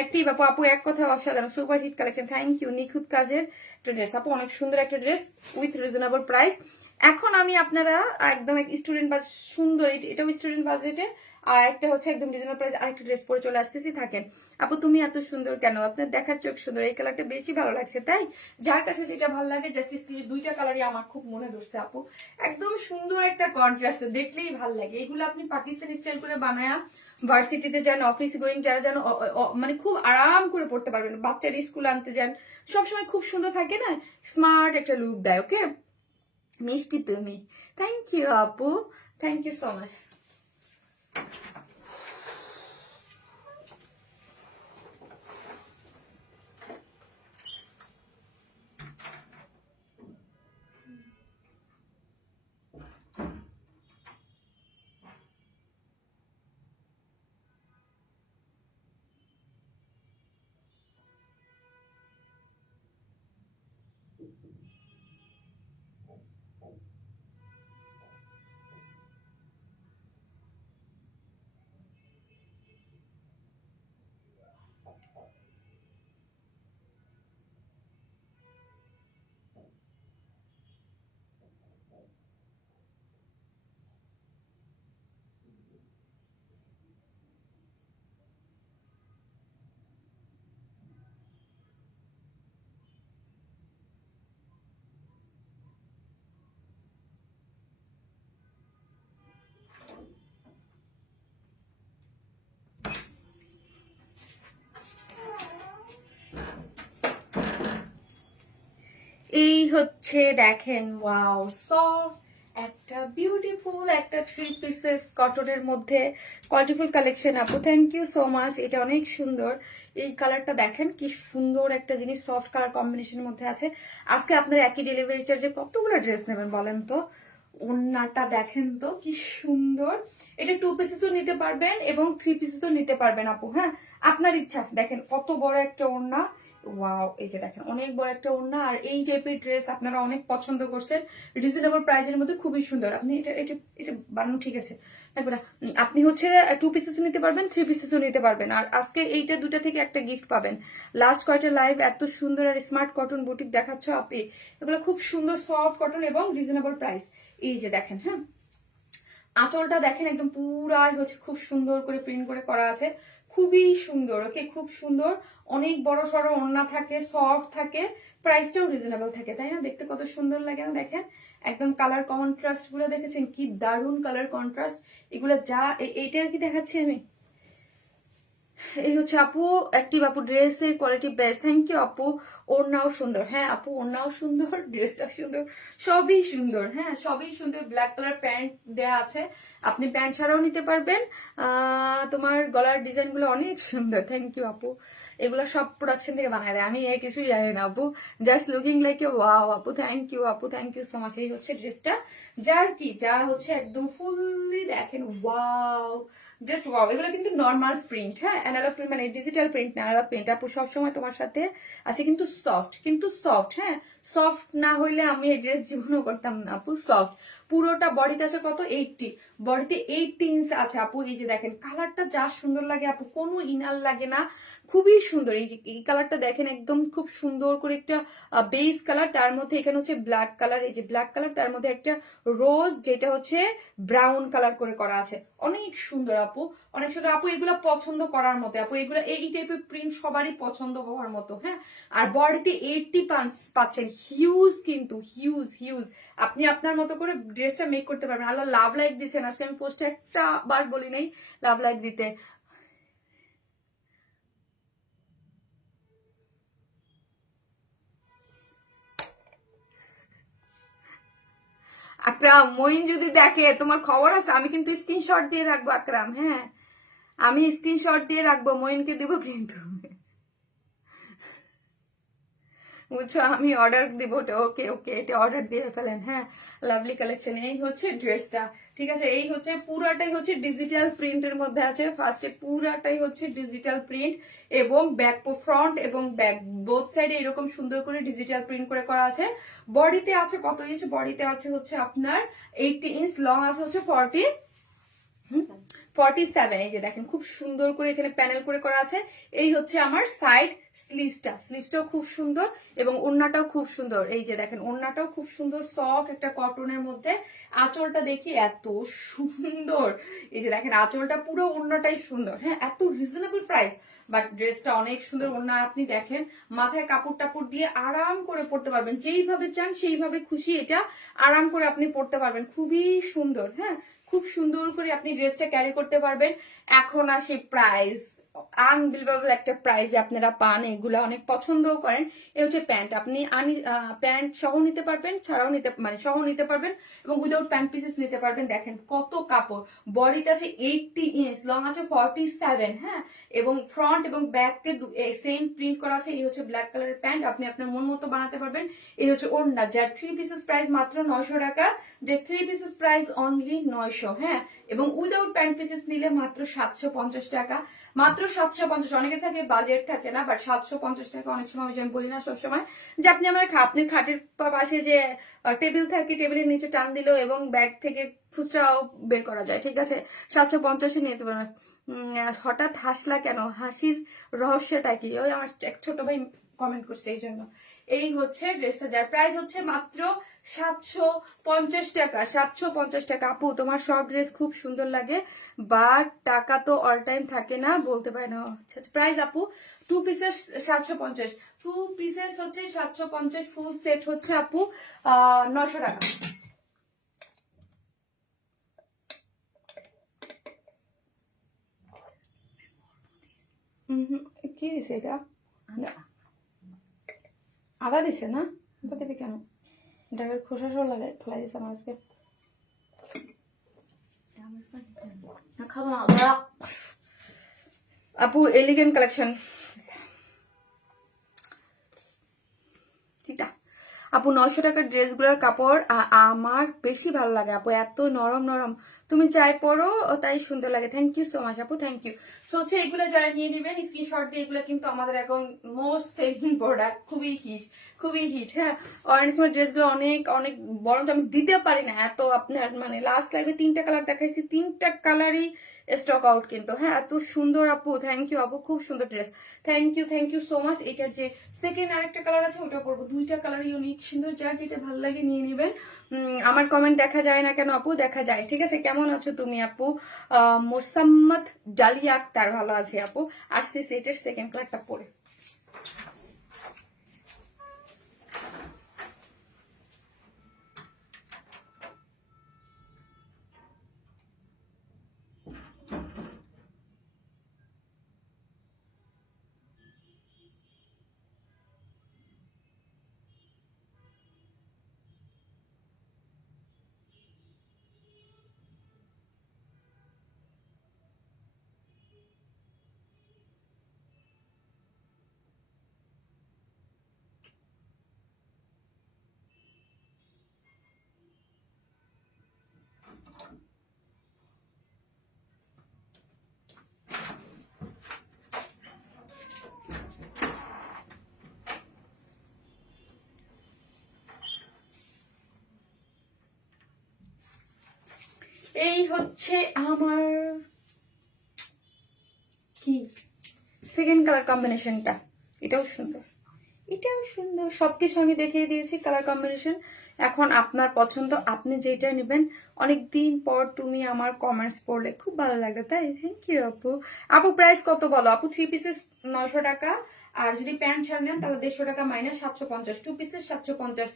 একটি আপু, আপু এক কথা অসাধারণ, super hit collection, thank you. নিখুঁত কাজের একটা ড্রেস আপু, অনেক সুন্দর একটা ড্রেস উইথ রিজনেবল প্রাইস। এখন আমি আপনারা একদম স্টুডেন্ট বাজেট, সুন্দর, এটাও স্টুডেন্ট বাজেটে, আর একটা হচ্ছে একদম রিজনেবল প্রাইস আরেকটা ড্রেস পরে চলে আসতেছি। থাকেন আপু, তুমি এত সুন্দর কেন? আপনার দেখার চোখ সুন্দর, এই কালারটা বেশি ভালো লাগছে তাই। যার কাছে যেটা ভালো লাগে, জাস্ট দুইটা কালারই আমার খুব মনে ধরছে আপু, একদম সুন্দর একটা কন্ট্রাস্ট, দেখলেই ভালো লাগে। এগুলো আপনি পাকিস্তানি স্টাইল করে বানায়া ভার্সিটিতে যান, অফিস গোয়িং যারা যান, মানে খুব আরাম করে পড়তে পারবেন। বাচ্চার স্কুল আনতে যান, সবসময় খুব সুন্দর থাকে না, স্মার্ট একটা লুক দেয়। ওকে মিষ্টি তুমি, থ্যাংক ইউ আপু, থ্যাংক ইউ সো মাচ। এই হচ্ছে দেখেন, ওয়াও সফট একটা বিউটিফুল একটা 3 পিসেস কটনের মধ্যে কোয়ালিটিফুল কালেকশন আপু, থ্যাংক ইউ সো মাচ। এটা অনেক সুন্দর, এই কালারটা দেখেন কি সুন্দর একটা জিনিস, সফট কালার কম্বিনেশনের মধ্যে আছে। আজকে আপনার একই ডেলিভারি চার্জে কতগুলো ড্রেস নেবেন বলেন তো? ওড়নাটা দেখেন তো কি সুন্দর। এটা 2 পিসেসও নিতে পারবেন এবং 3 পিসেসও নিতে পারবেন আপু। হ্যাঁ, আপনার ইচ্ছা। দেখেন কত বড় একটা ওড়না, ওয়াও, এই যে দেখেন অনেক বড় একটা ওড়না। আর এই টাইপের ড্রেস আপনারা অনেক পছন্দ করছেন, রিজনেবল প্রাইসের মধ্যে খুবই সুন্দর। আপনি এটা এটা এটা বানানো ঠিক আছে লাগবে না। আপনি হচ্ছে 2 পিসেসও নিতে পারবেন, 3 পিসেসও নিতে পারবেন। আর আজকে এইটা দুটা থেকে একটা গিফট পাবেন। লাস্ট কয়টা লাইভ এত সুন্দর আর স্মার্ট কটন বুটিক দেখাচ্ছ আপনি, এগুলো খুব সুন্দর সফট কটন এবং রিজনেবল প্রাইস। এই যে দেখেন, হ্যাঁ আঁচলটা দেখেন একদম পুরাই হচ্ছে খুব সুন্দর করে প্রিন্ট করে করা আছে, খুবই সুন্দর। ওকে, খুব সুন্দর, অনেক বড় সড়ো ওড়না থাকে, সফট থাকে, প্রাইসটাও রিজনেবল থাকে, তাই না? দেখতে কত সুন্দর লাগে না? দেখেন একদম কালার কন্ট্রাস্ট গুলো দেখেছেন কি দারুণ কালার কন্ট্রাস্ট এগুলো। যা এইটা কি দেখাচ্ছি আমি, এই হচ্ছে আপু অ্যাক্টিভ আপু ড্রেসের কোয়ালিটি বেস্ট, থ্যাংক ইউ আপু। ওড়নাও সুন্দর, হ্যাঁ আপু ওড়নাও সুন্দর, ড্রেসটাও সুন্দর, সবই সুন্দর, হ্যাঁ সবই সুন্দর। ব্ল্যাক কালার প্যান্ট দেয়া আছে, আপনি প্যান্ট ছাড়াও নিতে পারবেন। তোমার গলার ডিজাইন গুলো অনেক সুন্দর, থ্যাংক ইউ আপু। এগুলো সব প্রোডাকশন থেকে বানায় দেয়, আমি কিছুই জানি না আপু, just looking like a wow আপু, থ্যাংক ইউ আপু, থ্যাংক ইউ সো মাচ। এই হচ্ছে ড্রেসটা, যার হচ্ছে একদম ফুললি দেখেন ওয়াও, জাস্ট ওয়াও। এগুলো কিন্তু নর্মাল প্রিন্ট, হ্যাঁ অ্যানালগ প্রিন্ট, মানে ডিজিটাল প্রিন্ট না, অ্যানালগ প্রিন্ট। আপু সবসময় তোমার সাথে আছে, কিন্তু সফট, কিন্তু সফট, হ্যাঁ সফট না হইলে আমি এই ড্রেস জীবনও করতাম না আপু। সফট পুরোটা বডিতে আছে কত 80, বডিতে 80 ইঞ্চ আছে আপু। এই যে দেখেন কালারটা যা সুন্দর লাগে আপু, কোনো ইনার লাগে না, খুবই সুন্দর। এই যে এই কালারটা দেখেন একদম খুব সুন্দর করে একটা বেস কালার, তার মধ্যে এখানে হচ্ছে ব্ল্যাক কালার, এই যে ব্ল্যাক কালার, তার মধ্যে একটা রোজ যেটা হচ্ছে ব্রাউন কালার করে করা আছে, অনেক সুন্দর আপু, অনেক সুন্দর আপু। এগুলো পছন্দ করার মতো আপু, এগুলো এই টাইপের প্রিন্ট সবারই পছন্দ হওয়ার মতো, হ্যাঁ। আর বডিতে 80 পাচ্ছেন, হিউজ কিন্তু হিউজ হিউজ। আপনি আপনার মতো করে ড্রেসটা মেক করতে পারবেন। আল্লাহ লাভ লাইক দিচ্ছেন, আজকে আমি পোস্টে একটা বার বলি নাই লাভ লাইক দিতে। আকরাম মইন যদি দেখে তোমার খবর আছে, আমি কিন্তু স্ক্রিনশট দিয়ে রাখবো আকরাম, হ্যাঁ আমি স্ক্রিনশট দিয়ে রাখবো, মইনকে দিব কিন্তু, বুঝছো আমি অর্ডার দিব ওটা। ওকে ওকে, এটা অর্ডার দিয়ে ফেলেন, হ্যাঁ লাভলি কালেকশন। এই হচ্ছে ড্রেসটা, ঠিক আছে। এই হচ্ছে পুরাটাই হচ্ছে ডিজিটাল প্রিন্টের মধ্যে আছে, ফার্স্টে পুরাটাই হচ্ছে ডিজিটাল প্রিন্ট এবং ব্যাক ফ্রন্ট এবং ব্যাক বোথ সাইডে এরকম সুন্দর করে ডিজিটাল প্রিন্ট করে করা আছে। বডিতে আছে কত ইঞ্চ, বডিতে আছে হচ্ছে আপনার 80 ইঞ্চ, লং আছে হচ্ছে 47। এই যে দেখেন খুব সুন্দর করে এখানে প্যানেল করে করা আছে। এই হচ্ছে আমার সাইড স্লিভসটাও খুব সুন্দর এবং ওড়নাটাও খুব সুন্দর। এই যে দেখেন ওড়নাটাও খুব সুন্দর, সফট একটা কটনের মধ্যে। আঁচলটা দেখি এত সুন্দর, এই যে দেখেন আঁচলটা, পুরো ওড়নাটাই সুন্দর, হ্যাঁ এত রিজনেবল প্রাইস, বাট ড্রেসটা অনেক সুন্দর। ওড়না আপনি দেখেন মাথায় কাপড় টাপড় দিয়ে আরাম করে পড়তে পারবেন, যেইভাবে চান সেইভাবে খুশি এটা আরাম করে আপনি পড়তে পারবেন, খুবই সুন্দর, হ্যাঁ খুব সুন্দর করে আপনি ড্রেসটা ক্যারি করতে পারবেন। এখন আসে প্রাইস, আনবিলিভেবল একটা প্রাইসে আপনারা পান, এগুলো অনেক পছন্দও করেন। এই হচ্ছে প্যান্ট, আপনি প্যান্ট সহ নিতে পারবেন, ছাড়াও নিতে মানে সহ নিতে পারবেন এবং উইদাউট প্যান্ট পিসেস নিতে পারবেন। দেখেন কত কাপড়, বডিতে আছে 80 ইঞ্চ, লং আছে 47, হ্যাঁ এবং ফ্রন্ট এবং ব্যাককে সেম প্রিন্ট করা আছে। এই হচ্ছে ব্ল্যাক কালারের প্যান্ট, আপনি আপনার মন মতো বানাতে পারবেন। এই হচ্ছে ওড়না, যার 3 পিসেস প্রাইস মাত্র 900 টাকা, যে 3 পিসেস প্রাইস অনলি 900, হ্যাঁ এবং উইদাউট প্যান্ট পিসেস নিলে মাত্র 750 টাকা, মাত্র 750। অনেকে থাকে বাজেট থাকে না, বাট 750 টাকা। অনেক সময় আমি বলি না সবসময় যে আপনি আমার আপনার খাটের পাশে যে টেবিল থাকে, টেবিলের নিচে টান দিল এবং ব্যাগ থেকে খুচরাও বের করা যায়, ঠিক আছে 750-এ নিতে পারবেন। হঠাৎ হাসলা কেন, হাসির রহস্যটা কি? ওই আমার এক ছোট ভাই কমেন্ট করছে এই জন্য। এই হচ্ছে ড্রেসটা, যার প্রাইস হচ্ছে মাত্র 750 টাকা, 750 টাকা। আপু তোমার সব ড্রেস খুব সুন্দর লাগে, বাট টাকা তো অল টাইম থাকে না, বলতে পারে না। আচ্ছা প্রাইস আপু 2 পিসেস 750, 2 পিসেস হচ্ছে 750, ফুল সেট হচ্ছে আপু 900 টাকা। কি দিছে এটা? আদা দিছে না? আদা দেবে কেন? ডাবের খোসা সহ লাগাই ফেলাই দিছে আমার আজকে। আপু এলিগেন্ট কালেকশন, আপু 900 টাকার ড্রেসগুলোর কাপড় আমার বেশি ভালো লাগে আপু, এত নরম নরম, তুমি যাই পরো তাই সুন্দর লাগে। থ্যাংক ইউ সো মাচ আপু, থ্যাংক ইউ। সো হচ্ছে এগুলো যারা নিয়ে নেবেন স্ক্রিনশট দিয়ে, এগুলো কিন্তু আমাদের এখন মোস্ট সেলিং প্রোডাক্ট, খুবই হিট, খুবই হিট। হ্যাঁ, অরেঞ্জ ড্রেসগুলো অনেক অনেক, বরঞ্চ আমি দিতে পারি না এত, আপনার মানে লাস্ট লাইভে 3টা কালার দেখাইছি, 3টা কালারই স্টক আউট কিন্তু। হ্যাঁ, এত সুন্দর আপু, থ্যাংক ইউ আপু, খুব সুন্দর dress, thank you so much. এটার যে সেকেন্ড আরেকটা কালার আছে ওটা পরবো, 2টা কালারই অনেক সুন্দর, যার যেটা ভালো লাগে নিয়ে নেবেন। আমার কমেন্ট দেখা যায় না কেন আপু? দেখা যায়, ঠিক আছে। কেমন আছো তুমি আপু? মোসাম্মদ ডালিয়া আক্তার, ভালো আছে আপু, আসতেছে এটার সেকেন্ড কালারটা পরে। এই হচ্ছে আমার কি সেকেন্ড কালার কম্বিনেশনটা, এটাও সুন্দর, এটাও সুন্দর, সবকিছু আমি দেখিয়ে দিয়েছি কালার কম্বিনেশন। এখন আপনার পছন্দ, আপনি যেটা নেবেন। অনেকদিন পর তুমি আমার কমেন্টস পড়লে খুব ভালো লাগে, তাই থ্যাংক ইউ আপু। আপু প্রাইস কত বলো আপু? 3 পিসেস 900 টাকা, আর যদি প্যান্ট শার্ট নেন তাহলে 150 টাকা minus 750, 2 pieces 750।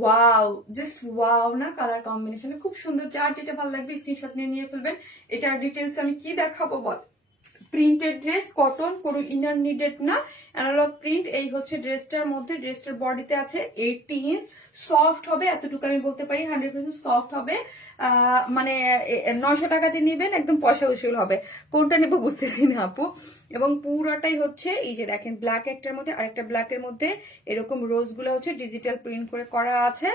Wow, just wow না, কালার কম্বিনেশনে খুব সুন্দর, যার যেটা ভালো লাগবে স্ক্রিনশট নিয়ে ফেলবেন। এটার ডিটেলস আমি কি দেখাবো বল? প্রিন্টেড ড্রেস, কটন, কোনো ইনার নিডেড না, অ্যানালগ প্রিন্ট। এই হচ্ছে ড্রেসটার মধ্যে, ড্রেসটার বডিতে আছে 80 ইঞ্চ, সফট হবে, এতটুকু আমি বলতে পারি, 100% সফট হবে। মানে 900 টাকাতে নিবেন, একদম পয়সা উসুল হবে। কোনটা নেবো বুঝতেছি না আপু। এবং পুরোটাই হচ্ছে এই যে দেখেন, ব্ল্যাক একটার মধ্যে আরেকটা ব্ল্যাকের মধ্যে এরকম রোজগুলো হচ্ছে ডিজিটাল প্রিন্ট করে করা আছে।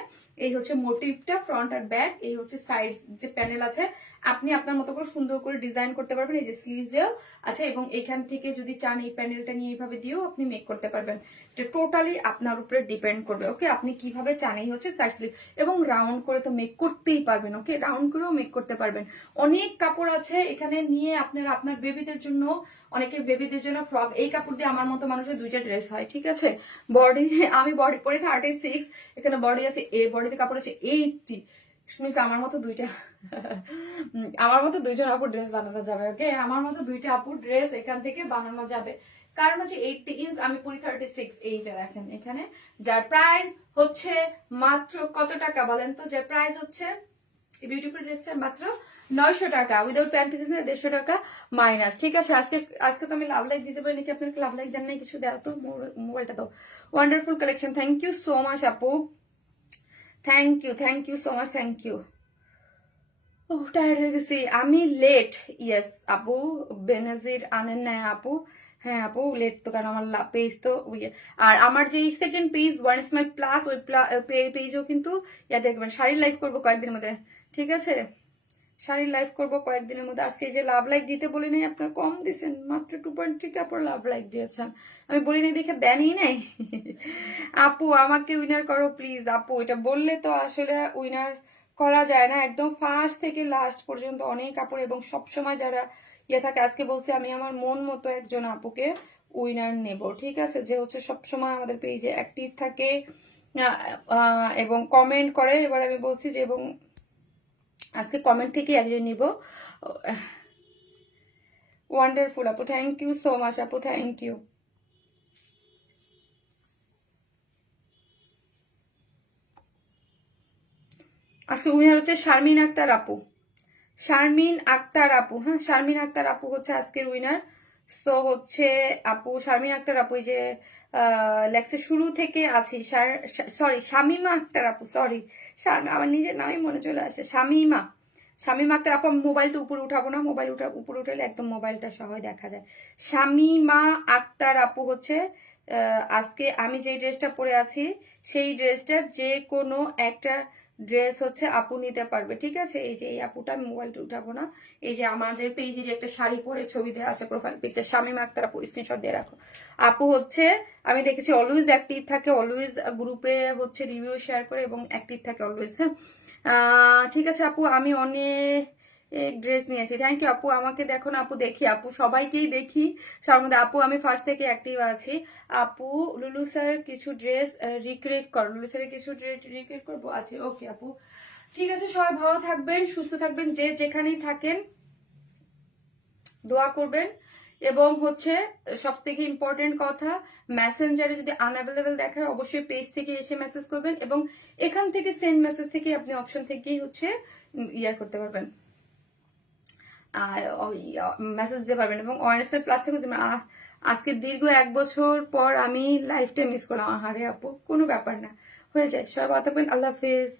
এই হচ্ছে মোটিভটা, ফ্রন্ট আর ব্যাক। এই হচ্ছে সাইড যে প্যানেল আছে, আপনি আপনার মতো করে সুন্দর করে ডিজাইন করতে পারবেন। এই যে স্লিভসেও আছে, এবং এখান থেকে যদি চান এই প্যানেলটা নিয়ে এইভাবে দিয়েও আপনি মেক করতে পারবেন। এটা টোটালি আপনার উপরে ডিপেন্ড করবে। ওকে, আপনি কিভাবে চান। এই হচ্ছে সাইড স্লিভ, এবং রাউন্ড করে তো মেক করতেই পারবেন। ওকে, রাউন্ড করেও মেক করতে পারবেন। অনেক কাপড় আছে এখানে নিয়ে আপনারা আপনার বেবিদের জন্য, অনেকে বেবিদের জন্য ফ্রক, এই কাপড় দিয়ে আমার মতো মানুষের 2টা ড্রেস হয়, ঠিক আছে। বডি, আমি বডি পরে 36, এখানে বডি আছে, এই বডিতে কাপড় আছে 80, আমার মতো 2টা আমার মতো 2জন আপুর ড্রেস বানানো যাবে। ওকে, আমার মতো 2টা আপুর ড্রেস এখান থেকে বানানো যাবে। কারণ হচ্ছে 80 ইঞ্চ, আমি পরি 36। এইটা দেখেন এখানে, যার প্রাইস হচ্ছে মাত্র কত টাকা বলেন তো? যার প্রাইস হচ্ছে এই বিউটিফুল ড্রেসটার মাত্র 900 টাকা, উইদাউট প্যান্ট পিসেস না, 150 টাকা মাইনাস, ঠিক আছে। আজকে তো আমি লাভ লাইক দিতে পারি নাকি? আপনাকে লাভ লাইক দেন নাই, কিছু দেও তো, মোবাইলটা দাও। Wonderful collection, thank you so much আপু, thank you so much, thank you. ও টায়ার্ড হয়ে গেছি আমি, লেট। ইয়েস আপু, বেনাজির আনেন না আপু? হ্যাঁ আপু, লেট তো, কারণ আমার পেজ তো আর আমার যে second page one smile plus, ওই পেজও কিন্তু ইয়া দেখবেন। শাড়ির লাইভ করবো কয়েকদিনের মধ্যে, ঠিক আছে, শাড়ির লাইভ করবো কয়েকদিনের মধ্যে। আজকে যে লাভ লাইক দিতে বলি নাই, আপনার কম দিয়েছেন, মাত্র 2.3 কাপড় লাভ লাইক দিয়েছেন, আমি বলি নাই দেখে দেনই নাই। আপু আমাকে উইনার করো প্লিজ আপু, এটা বললে তো আসলে উইনার করা যায় না। একদম ফার্স্ট থেকে লাস্ট পর্যন্ত অনেক কাপড়, এবং সবসময় যারা ইয়ে থাকে, আজকে বলছি আমি আমার মন মতো একজন আপুকে উইনার নেব, ঠিক আছে, যে হচ্ছে সবসময় আমাদের পেজে অ্যাক্টিভ থাকে এবং কমেন্ট করে। এবার আমি বলছি যে, এবং আজকে কমেন্ট থেকে একজন নিব। ওয়ান্ডারফুল আপু, থ্যাংক ইউ সো মাচ আপু, থ্যাংক ইউ। আজকে উইনার হচ্ছে শারমিন আক্তার আপু, শারমিন আক্তার আপু। হ্যাঁ, শারমিন আক্তার আপু হচ্ছে আজকের উইনার। সো হচ্ছে আপু শারমিন আক্তার আপু, যে লেক্সে শুরু থেকে আছি, সরি শামিমা আক্তার আপু, সরি আমার নিজের নামই মনে চলে আসে, শামিমা, শামীমা আক্তার আপু, আমি মোবাইলটা উপরে উঠাবো না, উপরে উঠালে একদম মোবাইলটা সহ দেখা যায়। শামীমা আক্তার আপু হচ্ছে আজকে আমি যে ড্রেসটা পরে আছি সেই ড্রেসটার যে কোনো একটা ড্রেস হচ্ছে আপু নিতে পারবে, ঠিক আছে? এই যে এই আপুটা, আমি মোবাইলটা উঠাবো না, এই যে আমাদের পেজে যে একটা শাড়ি পরে ছবি দেওয়া আছে প্রোফাইল পিকচার, শামীমা আক্তার আপু, স্ক্রিনশট দিয়ে রাখো। আপু হচ্ছে আমি দেখেছি অলওয়েজ অ্যাক্টিভ থাকে, অলওয়েজ গ্রুপে হচ্ছে রিভিউ শেয়ার করে এবং অ্যাক্টিভ থাকে অলওয়েজ। হ্যাঁ, ঠিক আছে আপু, আমি অনেক ড্রেস নিয়েছি, থ্যাংক ইউ আপু। আমাকে দেখো না আপু, দেখি আপু, সবাইকেই দেখি, সবার মধ্যে আপু আমি ফার্স্ট থেকে অ্যাক্টিভ আছি। আপু লুলু স্যার কিছু ড্রেস রিক্রিয়েট কর, লুলু স্যারের কিছু ড্রেস রিক্রিয়েট করবো, আচ্ছা ওকে আপু, ঠিক আছে। সবাই ভালো থাকবেন, সুস্থ থাকবেন, যে যেখানেই থাকেন দোয়া করবেন। এবং হচ্ছে সব থেকে ইম্পর্টেন্ট কথা, মেসেঞ্জারে যদি আনঅ্যাভেলেবেল দেখায় অবশ্যই পেজ থেকে এসে মেসেজ করবেন, এবং এখান থেকে সেন্ড মেসেজ থেকে আপনি অপশন থেকেই হচ্ছে ইয়া করতে পারবেন, মেসেজ দিতে পারবেন, এবং অয়েনএসএল প্লাস থেকে দিতে পারবেন। আজকে দীর্ঘ 1 বছর পর আমি লাইফটা মিস করলাম, আহারে আপু, কোনো ব্যাপার না, হয়ে যায়। সবাই ভালো থাকবেন, আল্লাহ হাফিজ।